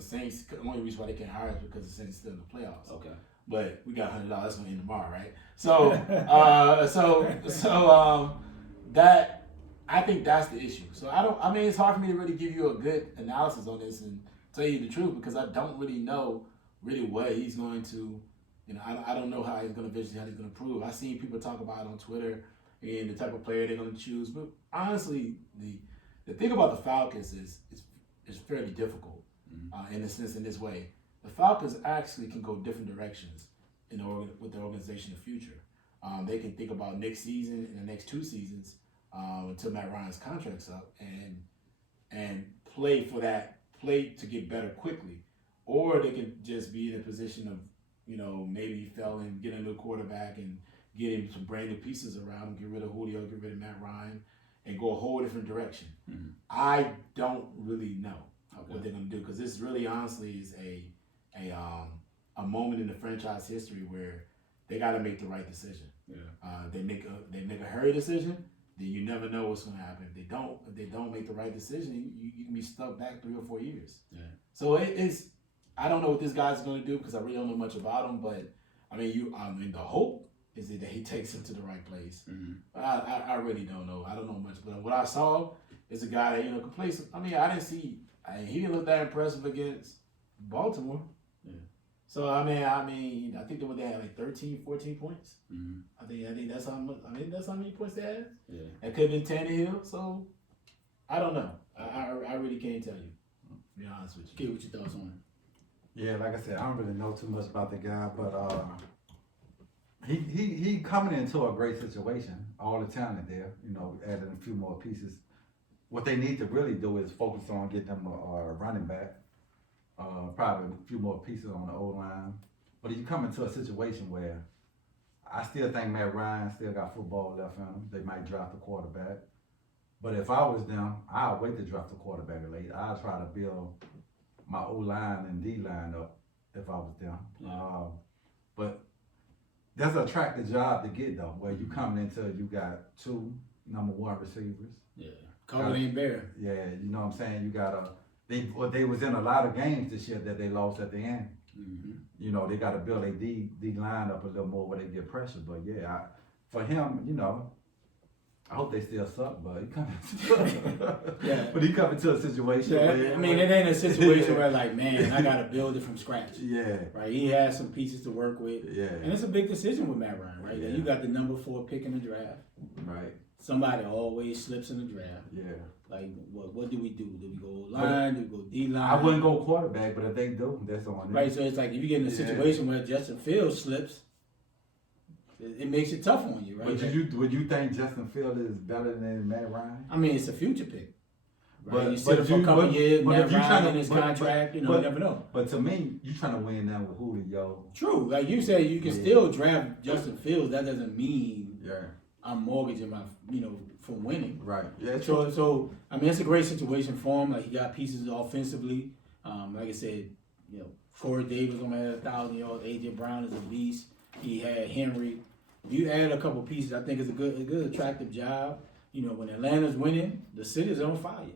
Saints. The only reason why they can't hire is because the Saints still in the playoffs. Okay. But we got $100. That's going to end tomorrow, right? So that I think that's the issue. So it's hard for me to really give you a good analysis on this and tell you the truth because I don't really know what he's going to. I don't know how he's going to eventually prove. I've seen people talk about it on Twitter and the type of player they're going to choose. But honestly, the thing about the Falcons is fairly difficult in this way. The Falcons actually can go different directions with the organization in the future. They can think about next season and the next 2 seasons until Matt Ryan's contract's up and play to get better quickly. Or they can just be in a position of maybe fell and get a new quarterback and get him some brand new pieces around him, get rid of Julio, get rid of Matt Ryan, and go a whole different direction. Mm-hmm. I don't really know what they're going to do because this really honestly is a moment in the franchise history where they got to make the right decision. Yeah. They make a hurry decision, then you never know what's going to happen. If they don't make the right decision, you can be stuck back 3 or 4 years. Yeah. So I don't know what this guy's going to do because I really don't know much about him. But I mean, the hope is that he takes him to the right place. Mm-hmm. I really don't know. I don't know much, but what I saw is a guy that can play. I mean, I didn't see. He didn't look that impressive against Baltimore. Yeah. So I mean, I think they had like 13, 14 points. Mm-hmm. I think that's how much. That's how many points they had. Yeah. It could have been Tannehill. So I don't know. I really can't tell you. To be honest with you. Get what your thoughts on it. Yeah, like I said, I don't really know too much about the guy, but he coming into a great situation. All the talent there, adding a few more pieces. What they need to really do is focus on getting them a running back. Probably a few more pieces on the O-line. But you come into a situation where I still think Matt Ryan still got football left in him. They might draft a quarterback. But if I was them, I'd wait to draft a quarterback late. I'd try to build my O-line and D-line up if I was them. Yeah. But that's an attractive job to get, though, where you coming into, you got 2 number 1 receivers. Yeah. Cover ain't bare. Yeah, you know what I'm saying? You got they was in a lot of games this year that they lost at the end. Mm-hmm. They got to build a D line up a little more where they get pressure. But yeah, for him, I hope they still suck, but he coming to a situation. Yeah, where, I mean, it ain't a situation where like, man, I got to build it from scratch. Yeah. Right. He has some pieces to work with. Yeah. And it's a big decision with Matt Ryan, right? Yeah. You got the number 4 pick in the draft. Right. Somebody always slips in the draft. Yeah. Like, what do we do? Do we go line? Do we go D-line? I wouldn't go quarterback, but if they do, that's on them. Right, so it's like if you get in a situation where Justin Fields slips, it makes it tough on you, right? But would you think Justin Fields is better than Matt Ryan? I mean, it's a future pick. Right? But you sit him for a couple years, Matt Ryan in his contract, you never know. But to me, you trying to win now with Julio. True. Like you said, you can still draft Justin Fields. That doesn't mean I'm mortgaging my, for winning. Right. Yeah. So I mean, it's a great situation for him. Like he got pieces offensively. Like I said, Corey Davis only had 1,000 yards. AJ Brown is a beast. He had Henry. You add a couple pieces, I think it's a good attractive job. When Atlanta's winning, the city's on fire.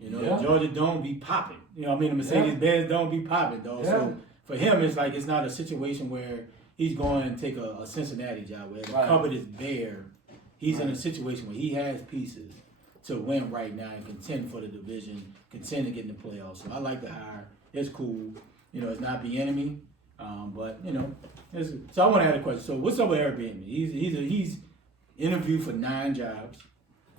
The Georgia Dome be popping. The Mercedes-Benz Dome be popping, dog. Yeah. So for him, it's like it's not a situation where he's going to take a Cincinnati job where the cupboard is bare. He's in a situation where he has pieces to win right now and contend for the division, contend to get in the playoffs. So I like the hire. It's cool. It's not Beinemy, but so I want to ask a question. So what's up with Eric Beinemy? He's interviewed for 9 jobs.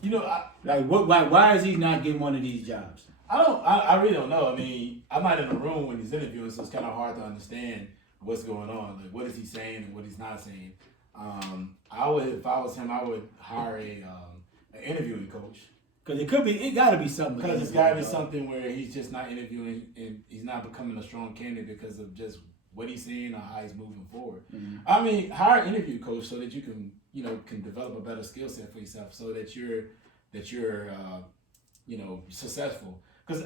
Why is he not getting one of these jobs? I really don't know. I mean, I'm not in the room when he's interviewing, so it's kind of hard to understand what's going on. Like, what is he saying and what he's not saying. If I was him, I would hire an interviewing coach. Because it got to be something. Because it's got to be something where he's just not interviewing and he's not becoming a strong candidate because of just what he's saying or how he's moving forward. Mm-hmm. I mean, hire an interview coach so that you can develop a better skill set for yourself, so that you're successful. Because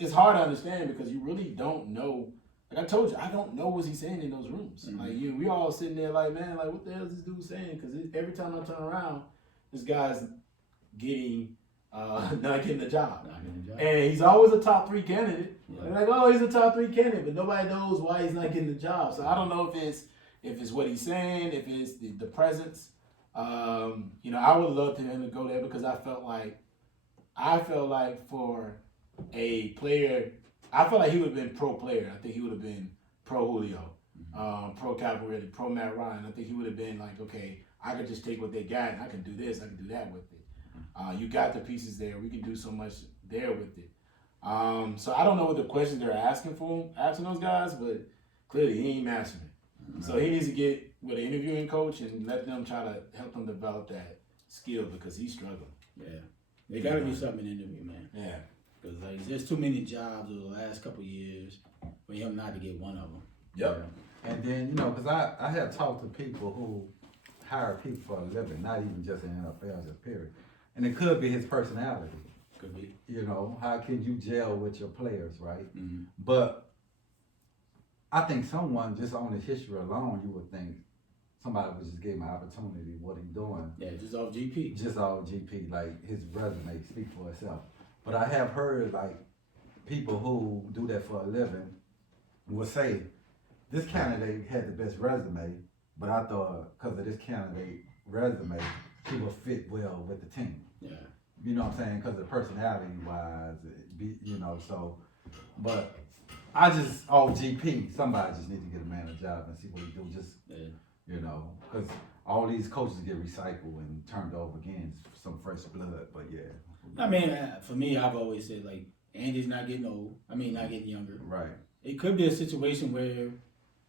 it's hard to understand because you really don't know. Like I told you, I don't know what he's saying in those rooms. Mm-hmm. Like we all sitting there like, man, like what the hell is this dude saying? Because every time I turn around, this guy's not getting the job. And he's always a top 3 candidate. Yeah. They're like, oh, he's a top 3 candidate, but nobody knows why he's not getting the job. So I don't know if it's what he's saying, if it's the presence. I would love for him to go there because I felt like for a player, I felt like he would have been pro player. I think he would have been pro Julio, pro Calvary, pro Matt Ryan. I think he would have been like, okay, I could just take what they got and I can do this, I can do that with it. You got the pieces there. We can do so much there with it. So I don't know what the questions they're asking those guys, but clearly he ain't mastering it. Mm-hmm. So he needs to get with an interviewing coach and let them try to help him develop that skill because he's struggling. Yeah. They got to do something in the interview, man. Yeah. Because there's too many jobs over the last couple of years for him not to get one of them. Yep. And then, because I have talked to people who hire people for a living, not even just in NFL, just period. And it could be his personality. Could be. How can you gel with your players, right? Mm-hmm. But I think someone, just on his history alone, you would think somebody would just give him an opportunity, what he's doing. Yeah, just off GP. Just off GP, like his resume speaks for itself. But I have heard, like, people who do that for a living, will say this candidate had the best resume, but I thought because of this candidate resume, he will fit well with the team. Yeah. You know what I'm saying? Because of personality wise, so. But I just, GP, somebody just need to get a man a job and see what he do. Just, because all these coaches get recycled and turned over again, some fresh blood. But yeah. I mean, for me, I've always said, like, Andy's not getting old. I mean, not getting younger. Right. It could be a situation where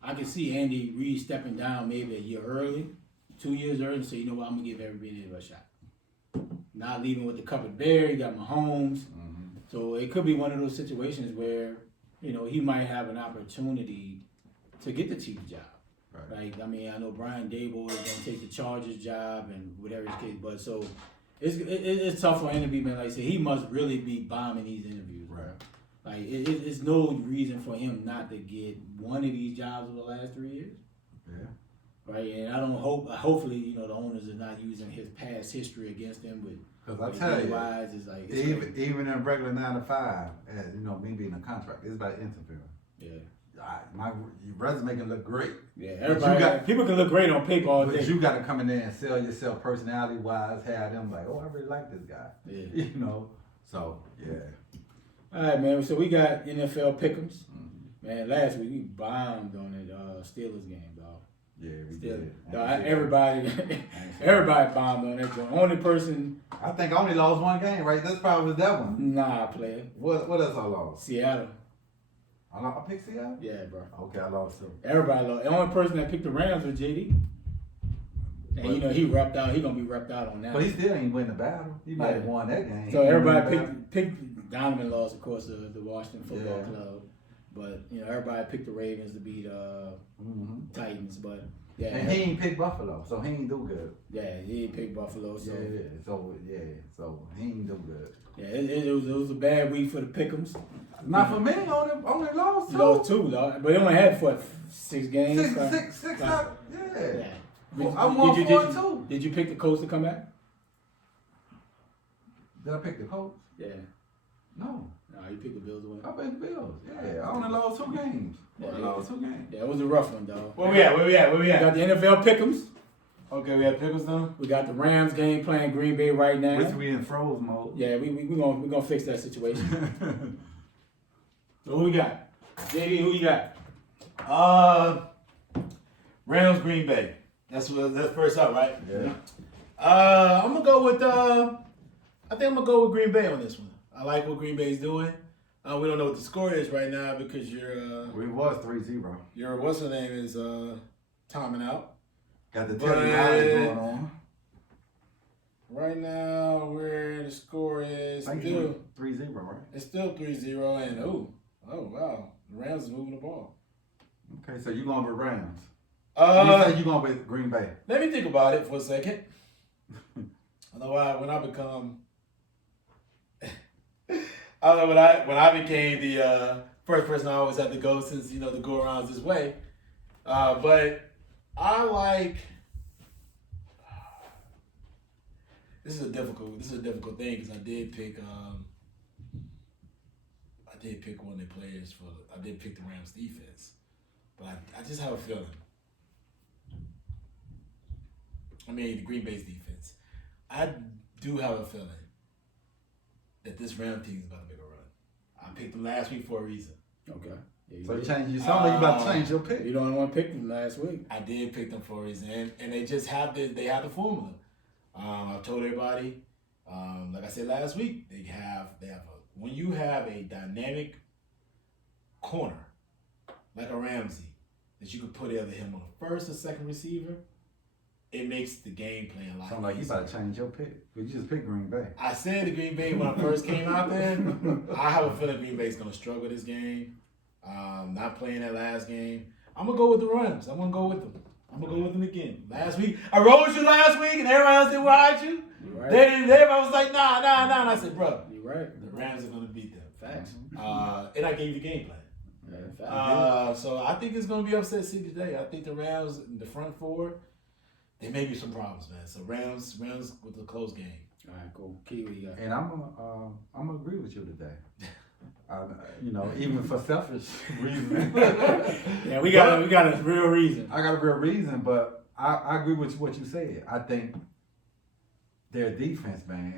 I can see Andy Reid stepping down maybe a year early, 2 years early, and say, you know what, I'm going to give everybody a shot. Not leaving with the cupboard bare. You got Mahomes. Mm-hmm. So it could be one of those situations where, he might have an opportunity to get the Chiefs job. Right. I mean, I know Brian Daboll is going to take the Chargers job and whatever his case, but so it's tough for him to be, man. Like I said, he must really be bombing these interviews. Right. Like, it's no reason for him not to get one of these jobs over the last 3 years. Yeah. Right, and I don't hopefully, the owners are not using his past history against him. Because I tell you, it's like, even in regular 9 to 5, me being a contract, it's about interfering. Yeah. My resume can look great. Yeah, people can look great on paper all day. But you got to come in there and sell yourself personality wise, have them like, oh, I really like this guy. Yeah. So, yeah. All right, man. So we got NFL pick'ems. Mm-hmm. Man, last week we bombed on that Steelers game, dog. Yeah, we did. Everybody bombed on that game. Only person. I think I only lost one game, right? That's probably that one. Nah, player. What else I lost? Seattle. I picked Seattle? Yeah, bro. Okay, I lost too. Everybody lost. The only person that picked the Rams was JD. And he repped out. He gonna be repped out on that. But he still ain't win the battle. He might have won that game. So everybody picked Donovan lost, of course, the Washington Football Club. But everybody picked the Ravens to beat Titans. But yeah, and he ain't picked Buffalo, so he ain't do good. Yeah, he ain't picked Buffalo. So so he ain't do good. Yeah, it was a bad week for the Pick'ems. Not for me. Only lost two. Lost two, dog. But he only had 6 games. Six, yeah. Well, I won 4-2. Did you pick the Colts to come back? Did I pick the Colts? Yeah. No. No, you picked the Bills to win. I picked the Bills. Yeah, I only lost 2 games. Yeah, it was a rough one, dog. Where we at? We got the NFL Pick'ems. Okay, we have pickles now. We got the Rams game playing Green Bay right now. Which we in froze mode. Yeah, we gonna fix that situation. So who we got? JD, who you got? Rams Green Bay. That's first up, right? Yeah. I'm gonna go with I think I'm gonna go with Green Bay on this one. I like what Green Bay's doing. We don't know what the score is right now because we was 3-0. Your what's her name is timing out. Got the technology going on. Right now, where the score is still 3-0, right? It's still 3-0, and oh wow, the Rams is moving the ball. Okay, so you going with Rams? You say you going with Green Bay? Let me think about it for a second. I know when I become, when I became the first person I always had to go since the go arounds this way, but. I like. This is a difficult thing because I did pick one of the players I did pick the Rams defense, but I just have a feeling. I mean, the Green Bay's defense. I do have a feeling that this Rams team is about to make a run. I picked them last week for a reason. Okay. Yeah, so you about to change your pick. You don't want to pick them last week. I did pick them for a reason, and they just have the formula. I've told everybody, like I said last week, when you have a dynamic corner like a Ramsey that you could put either him on the first or second receiver, it makes the game plan a lot Sound like you about to change your pick. You just picked Green Bay. I said the Green Bay when I first came out there. I have a feeling Green Bay's going to struggle this game. Not playing that last game. I'm going to go with the Rams. I'm going to go with them. I'm going to go with them again. Last week, I rode you last week and everybody else didn't ride you. Right. Everybody was like, nah. And I said, bro, you're right. The Rams are going to beat them. Facts. And I gave you the game plan. Yeah, so I think it's going to be upset city today. I think the Rams, the front four, there may be some problems, man. So Rams with the close game. All right, cool. Key, what you got? And I'm gonna agree with you today. Even for selfish reasons. Yeah, we got a real reason. I got a real reason, but I agree with what you said. I think their defense, man,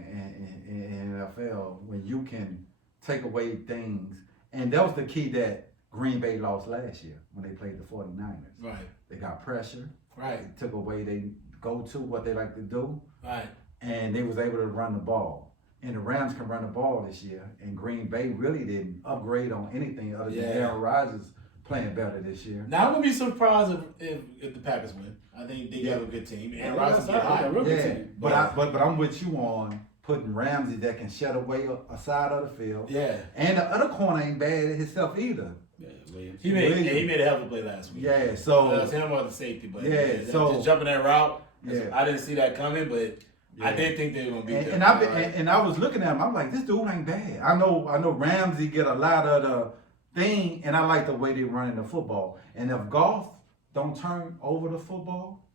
in NFL, when you can take away things, and that was the key that Green Bay lost last year when they played the 49ers. Right. They got pressure. Right. They took away they go to what they like to do. Right. And they was able to run the ball. And the Rams can run the ball this year. And Green Bay really didn't upgrade on anything other than Aaron Rodgers playing better this year. Now I wouldn't be surprised if the Packers win. I think they have a good team. Aaron Rodgers is high. But I'm with you on putting Ramsey that can shed away a side of the field. Yeah. And the other corner ain't bad himself either. Yeah, he made a hell of a play last week. Yeah, so it was him or the safety, but so just jumping that route. Yeah. I didn't see that coming, but I didn't think they were gonna beat them. And I was looking at him. I'm like, this dude ain't bad. I know Ramsey get a lot of the thing, and I like the way they running the football. And if Goff don't turn over the football,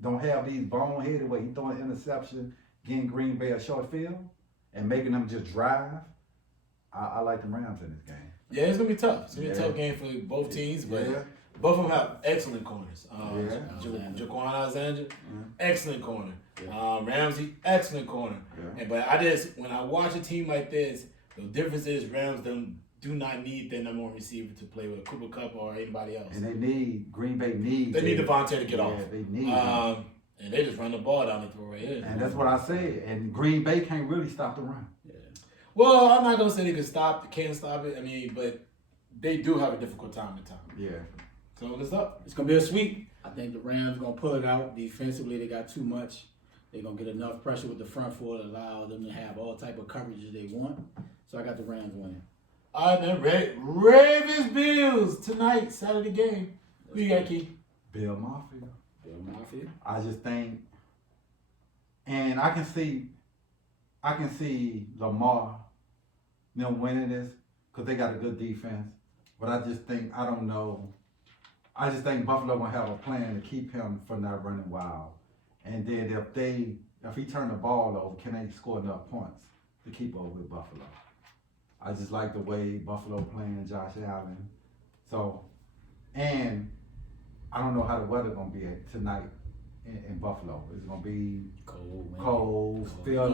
don't have these boneheaded way he throwing interception, getting Green Bay a short field, and making them just drive, I like the Rams in this game. Yeah, it's gonna be tough. It's gonna be a tough game for both teams, but both of them have excellent corners. Jaquan Alexander, excellent corner. Ramsey, excellent corner. But when I watch a team like this, the difference is Rams do not need their number one receiver to play with Cooper Kupp or anybody else. And Green Bay needs. They need Devonta to get off. They need and they just run the ball down the throw right here. And that's what I said. And Green Bay can't really stop the run. Well, I'm not gonna say they can't stop it. I mean, but they do have a difficult time at times. Yeah. So it's up. It's gonna be a sweep. I think the Rams gonna pull it out. Defensively, they got too much. They're gonna get enough pressure with the front four to allow them to have all type of coverages they want. So I got the Rams winning. All right, man. Ravens Bills tonight, Saturday game. Who you got, Key? Bill Mafia. Bill Mafia. I just think, and I can see Lamar them winning this because they got a good defense. But I just think, I don't know. I just think Buffalo gonna have a plan to keep him from not running wild. And then if he turn the ball over, can they score enough points to keep up with Buffalo? I just like the way Buffalo playing Josh Allen. So, and I don't know how the weather gonna be tonight in Buffalo. It's gonna be cold, feel a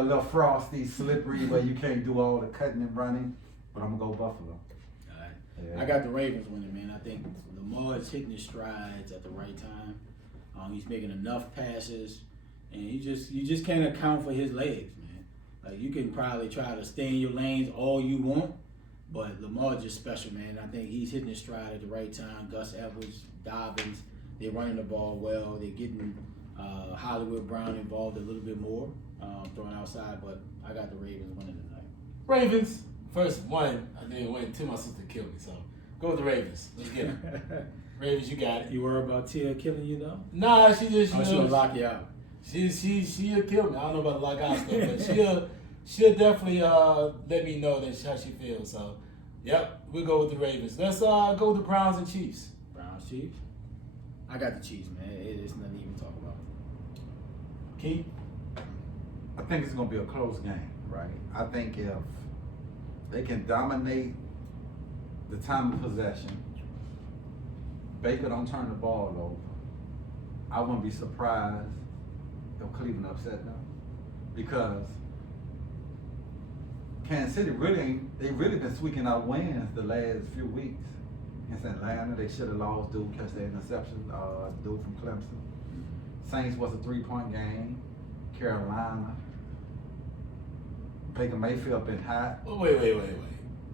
little frosty, slippery, where you can't do all the cutting and running. But I'm gonna go Buffalo. All right. Yeah. I got the Ravens winning, man. I think Lamar is hitting his strides at the right time. He's making enough passes, and you just can't account for his legs, man. Like, you can probably try to stay in your lanes all you want, but Lamar's just special, man. I think he's hitting his stride at the right time. Gus Edwards, Dobbins, they're running the ball well. They're getting Hollywood Brown involved a little bit more, throwing outside, but I got the Ravens winning tonight. Ravens, first one. I didn't win two. My sister killed me, so go with the Ravens. Let's get it. Ravens, you got it. You worry about Tia killing you, though? Nah, she'll lock you out. She'll kill me. I don't know about the lock out stuff, but she'll definitely let me know that how she feels. So, yep, we'll go with the Ravens. Let's go with the Browns and Chiefs. Browns, Chiefs. I got the Chiefs, man. It's nothing to even talk about. Key? I think it's gonna be a close game, right? I think if they can dominate the time of possession, Baker don't turn the ball over, I wouldn't be surprised if Cleveland upset them, because Kansas City really been squeaking out wins the last few weeks. Against Atlanta, they should have lost. Dude catch the interception. Dude from Clemson. Saints was a 3-point game. Carolina. Baker Mayfield been hot. Wait.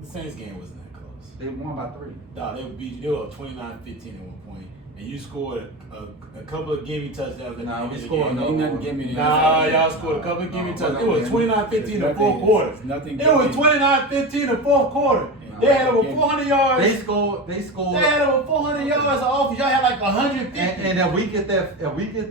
The Saints game wasn't that close. They won by 3. No, they were up 29-15 at one point, and you scored a couple of gimme touchdowns. Nah, we scored no. Y'all scored a couple of gimme touchdowns. It was 29-15 in the fourth quarter. It was 29-15 in the fourth quarter. They had over 400 yards. They scored. They had over 400 yards of offense. Y'all had like 150. And if we get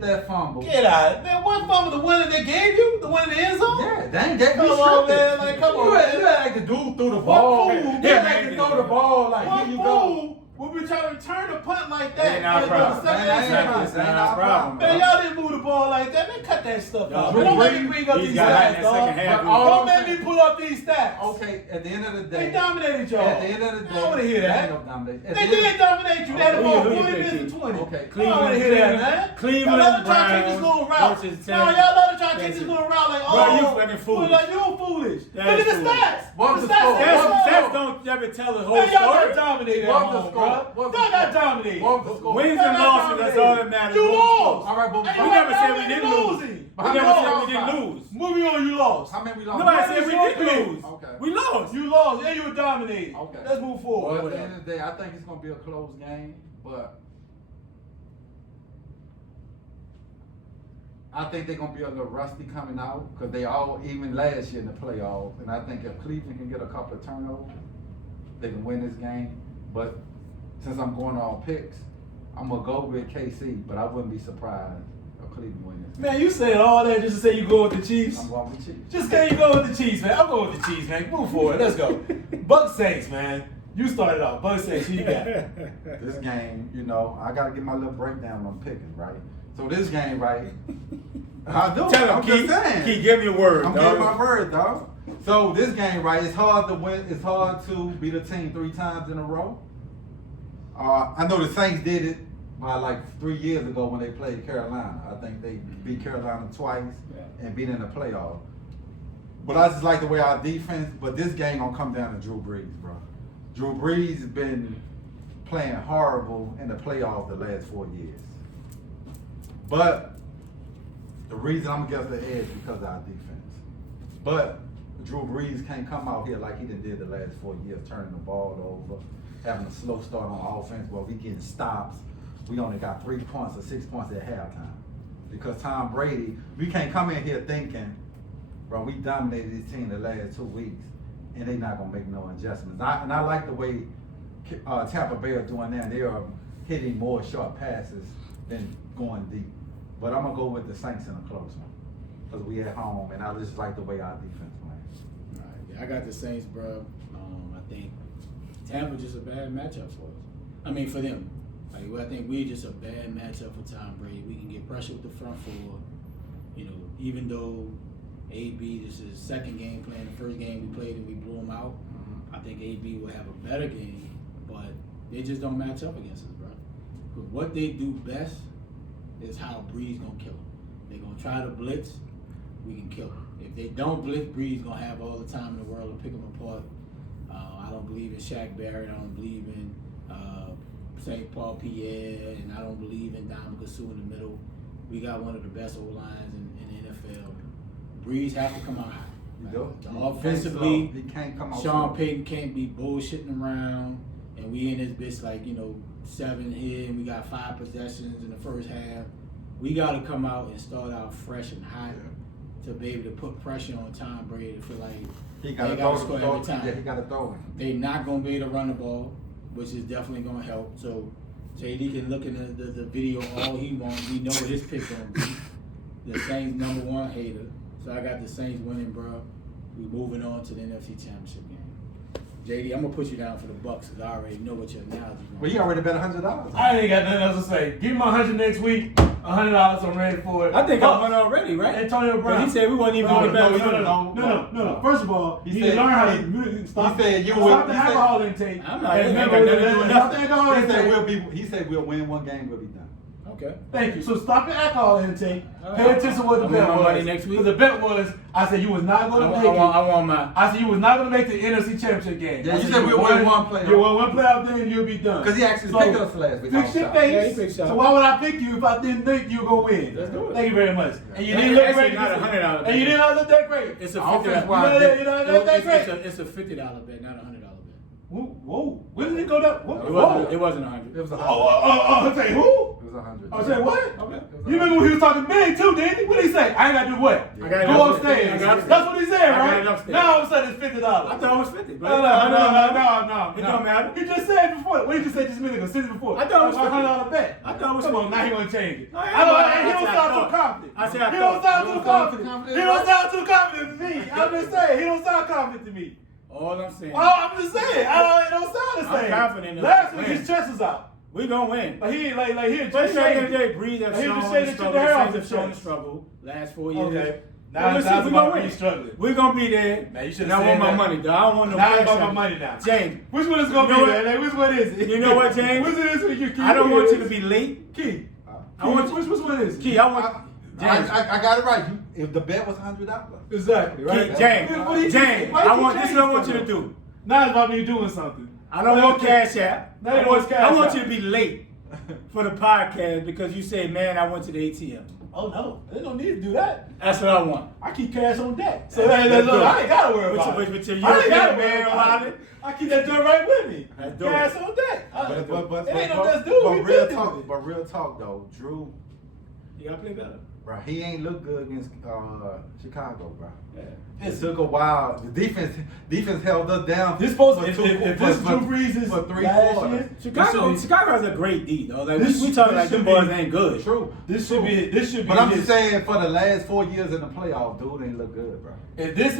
that fumble. Get out. Man, what fumble? The one that they gave you? The one in the end zone? Yeah, dang, that come on, man. Like, come on, man. You had like the dude through the ball. He had like to throw the ball. Like, here you go. We've been trying to return the punt like that. That ain't our problem. That's not our problem. Man, y'all didn't move the ball like that. Man, cut that stuff Yo, out. Drew Don't make me Brees, bring up he's these got that stats, in the dog. second half. Don't make me pull up these stats. Okay, at the end of the day, They dominated y'all. At the end of the day, I don't want to hear that. They ain't gonna dominate. At They the end- did dominate you. They had the ball Who you 40 think, minutes to Keith? 20. Okay, I don't want to hear that, man. Cleveland Y'all love to try to take this Browns little route. versus No, y'all love to try to take Texans. this little route like, Bro, oh, you fucking foolish. Like, you're foolish. That Look is at the foolish. stats. What's The the stats score? say so. Stats don't ever tell the whole Man, y'all got story. dominated at What's the home, score? bro. What's the Y'all got score? dominated. What's the score? Wins Y'all and got losses, that's all that dominated. matters. You What's the lost. score? All right, but We never said we didn't lose. losing. We never said we didn't lose. Moving on, you lost. How many we lost? Nobody What said is we your didn't pick? lose. Okay. We lost. You lost and you were dominated. Okay. Let's move forward. Well, at the end of the day, I think it's gonna be a close game, but I think they're gonna be a little rusty coming out because they all even last year in the playoffs. And I think if Cleveland can get a couple of turnovers, they can win this game. But since I'm going on picks, I'm gonna go with KC. But I wouldn't be surprised if Cleveland win this game. Man, you said all that just to say you go with the Chiefs. I'm going with Chiefs. Just say you go with the Chiefs, man. I'm going with the Chiefs, man. Move forward. Let's go. Bucs Saints, man. You started off. Bucs Saints, who you got? This game, you know, I gotta get my little breakdown on picking, right? So this game, right? I do. Tell him, I'm Keith. just saying. Keith, give me a word, I'm dog. giving my word, dog. So this game, right? It's hard to win. It's hard to beat a team 3 times in a row. I know the Saints did it by like 3 years ago when they played Carolina. I think they beat Carolina twice and beat in the playoff. But I just like the way our defense. But this game gonna come down to Drew Brees, bro. Drew Brees has been playing horrible in the playoff the last 4 years. But the reason I'm against the edge is because of our defense. But Drew Brees can't come out here like he did the last 4 years, turning the ball over, having a slow start on offense where we getting stops. We only got 3 points or 6 points at halftime. Because Tom Brady, we can't come in here thinking, bro, we dominated this team the last 2 weeks and they not gonna make no adjustments. And I like the way Tampa Bay are doing that. They are hitting more short passes than going deep. But I'm gonna go with the Saints in a close one because we at home, and I just like the way our defense plays. All right, yeah, I got the Saints, bro. I think Tampa just a bad matchup for us. I mean, for them. Like, I think we're just a bad matchup for Tom Brady. We can get pressure with the front four. You know, even though AB, this is his second game playing. The first game we played and we blew him out. I think AB will have a better game, but they just don't match up against us, bro. But what they do best is how Breeze gonna kill them. They're gonna try to blitz, we can kill them. If they don't blitz, Breeze gonna have all the time in the world to pick them apart. I don't believe in Shaq Barrett. I don't believe in St. Paul Pierre, and I don't believe in Dominic Sue in the middle. We got one of the best O-lines in the NFL. Breeze have to come out high. Offensively, he can't come out. Sean Payton can't be bullshitting around, and we in this bitch like, 7 here, and we got 5 possessions in the first half. We got to come out and start out fresh and hot to be able to put pressure on Tom Brady to feel like He they got to got to throw score every time. Yeah, he got to throw him. They're not going to be able to run the ball, which is definitely going to help. So JD can look in the video all he wants. We know what his pick going to be. The Saints #1 hater. So I got the Saints winning, bro. We moving on to the NFC Championship game. JD, I'm gonna put you down for the Bucs because I already know what your analogy is. Well, he already bet $100. I ain't got nothing else to say. Give me my 100 next week. $100. I'm ready for it. I think I won already, right? Antonio Brown. He said we wasn't even going to bet. No. First of all, He you said- learn how he- to stop. he said you stop would- the he said- alcohol intake. I'm not- And I ain't remember, got nothing to do with stop that. the alcohol intake. He said we'll win one game, we'll be done. Okay. Thank you. So stop the alcohol intake. All Pay right. attention to what the I'm bet on my was. money next week. Because the bet was, I said you was not going to make it. I want my. I said you was not going to make the NFC Championship game. Yeah, I you said we'll win one playoff. You won one playoff, then you'll be done. Because he actually picked us last week. Fix your Yeah, he face. picked shots. So why would I pick you if I didn't think you were going to win? Let's do it. Thank you very much. And you That's didn't look actually great. not a $100 bet. And you did not look that great. It's a Offense $50. wise, You know, that's great. It's a $50 bet, not a $100 bet. Whoa. When did it go down? It wasn't 100. It was 100. I say who? It was 100. I say what? Okay. You remember when he was talking big too, didn't he? What did he say? I ain't got to do what? I got it Go upstairs. upstairs. I got it That's what he said, I got right? it upstairs. Now all of a sudden it's $50. I thought it was 50. But No. It don't matter. You just said before. What did you say just a minute ago? Since before. I thought it was $100 bet. I thought it was Come on, 50. now he want to change it. No, I ain't I don't. gonna- He don't I sound thought. too confident. I said I He thought. don't sound You too don't sound too confident. confident, He don't right? sound too confident to me. I'm just saying. He don't sound confident to me. All I'm saying. Oh, I'm just saying. It don't sound the same. confident. Last week his chest was out. We gonna win. Like he like he had But just shaded. Breeze have He shown just the shaded struggle. the hair off Saints have his shown the chest. struggle last 4 years. Okay. But Now let's it's see, we about gonna me win. struggling. We gonna be there. Man, you should And have I said want my that. money, dog. I don't want no Now it's cash about my out. money now. James, Which one is gonna You know be what? there? Like, which one is it? you know what, James? Which one is it? You Key? I don't want you to be late. Key. I want which one is it? Key, I want James. I got it right. If the bet was $100. Exactly, right? Key, James, What do you James, think? Why I you want this is what I want you changing to do. Now it's about me doing something. I don't want cash out. Now you want cash I want out. you to be late for the podcast because you say, man, I went to the ATM. Oh no, there's no need to do that. That's what I want. I keep cash on deck, so That's look, good. I ain't gotta worry about it. With your I ain't gotta European worry man about around it. it. I keep that joint right with me. That's dope. Cash on deck. But It ain't no just do. We real been talk. doing it. But real talk though, Drew, You gotta play better. bro, he ain't look good against Chicago, bro. Yeah. It took a while. The defense held us down. This supposed for if two- this for- is Drew Brees' for 3 last quarters. year, Chicago has a great D though. Like This- we talking this like them should boys be- ain't good. True. This should be But I'm just his- saying, for the last 4 years in the playoff, dude ain't look good, bro. If this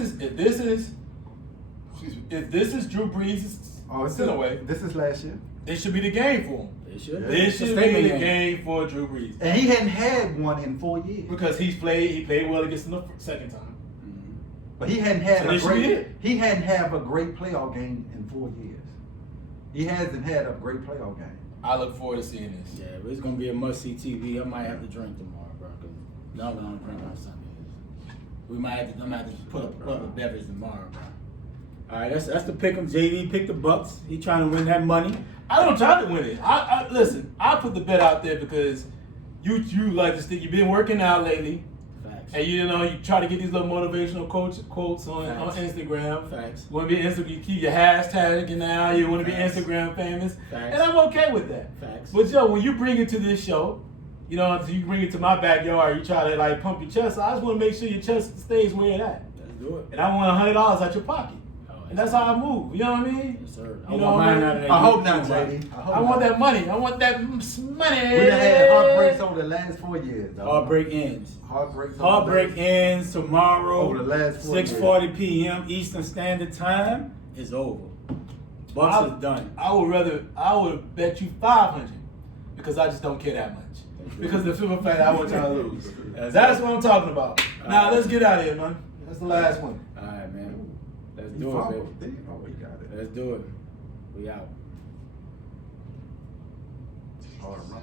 is Drew Brees' in a way, This is last year, this should be the game for him. They should. This It's a should be statement the game. game for Drew Brees and he hadn't had one in 4 years. because he played well against him the second time. But he hadn't had So a this should be great. it. He hadn't had a great playoff game in 4 years. He hasn't had a great playoff game. I look forward to seeing this. Yeah, but it's gonna be a must-see TV. I might have to drink tomorrow, bro. Cause y'all gonna drink on Sundays. I'm gonna have to put up a beverage tomorrow, bro. All right, that's the pick 'em. JV pick the Bucs. He trying to win that money. I don't try to win it. I listen. I put the bet out there because you like to stick. You've been working out lately, Facts. and you try to get these little motivational quotes on Facts. Instagram. Facts. Want to be Instagram? You keep your hashtag now. You want to be Facts. Instagram famous, Facts. and I'm okay with that. Facts. But yo, when you bring it to this show, you bring it to my backyard. You try to like pump your chest. I just want to make sure your chest stays where it at, Let's do it. and I want $100 out your pocket. Oh, And that's how I move. You know what I mean? Yes, sir. You know what I mean? out of that. I hope not, YouTube JD. I want that money. I want that money. We done had heartbreaks over the last 4 years, though. Heartbreak ends. Heartbreaks. Heartbreak ends tomorrow. Over the last 4 years. 6:40 p.m. Eastern Standard Time is over. Bucks is done. I would bet you 500 because I just don't care that much. Because the simple fact I want y'all to lose. That's what I'm talking about. Now let's get out of here, man. That's the last one. All right, man. Let's He do it, baby. fumbled. Oh, he got it. Let's do it. We out. Hard run.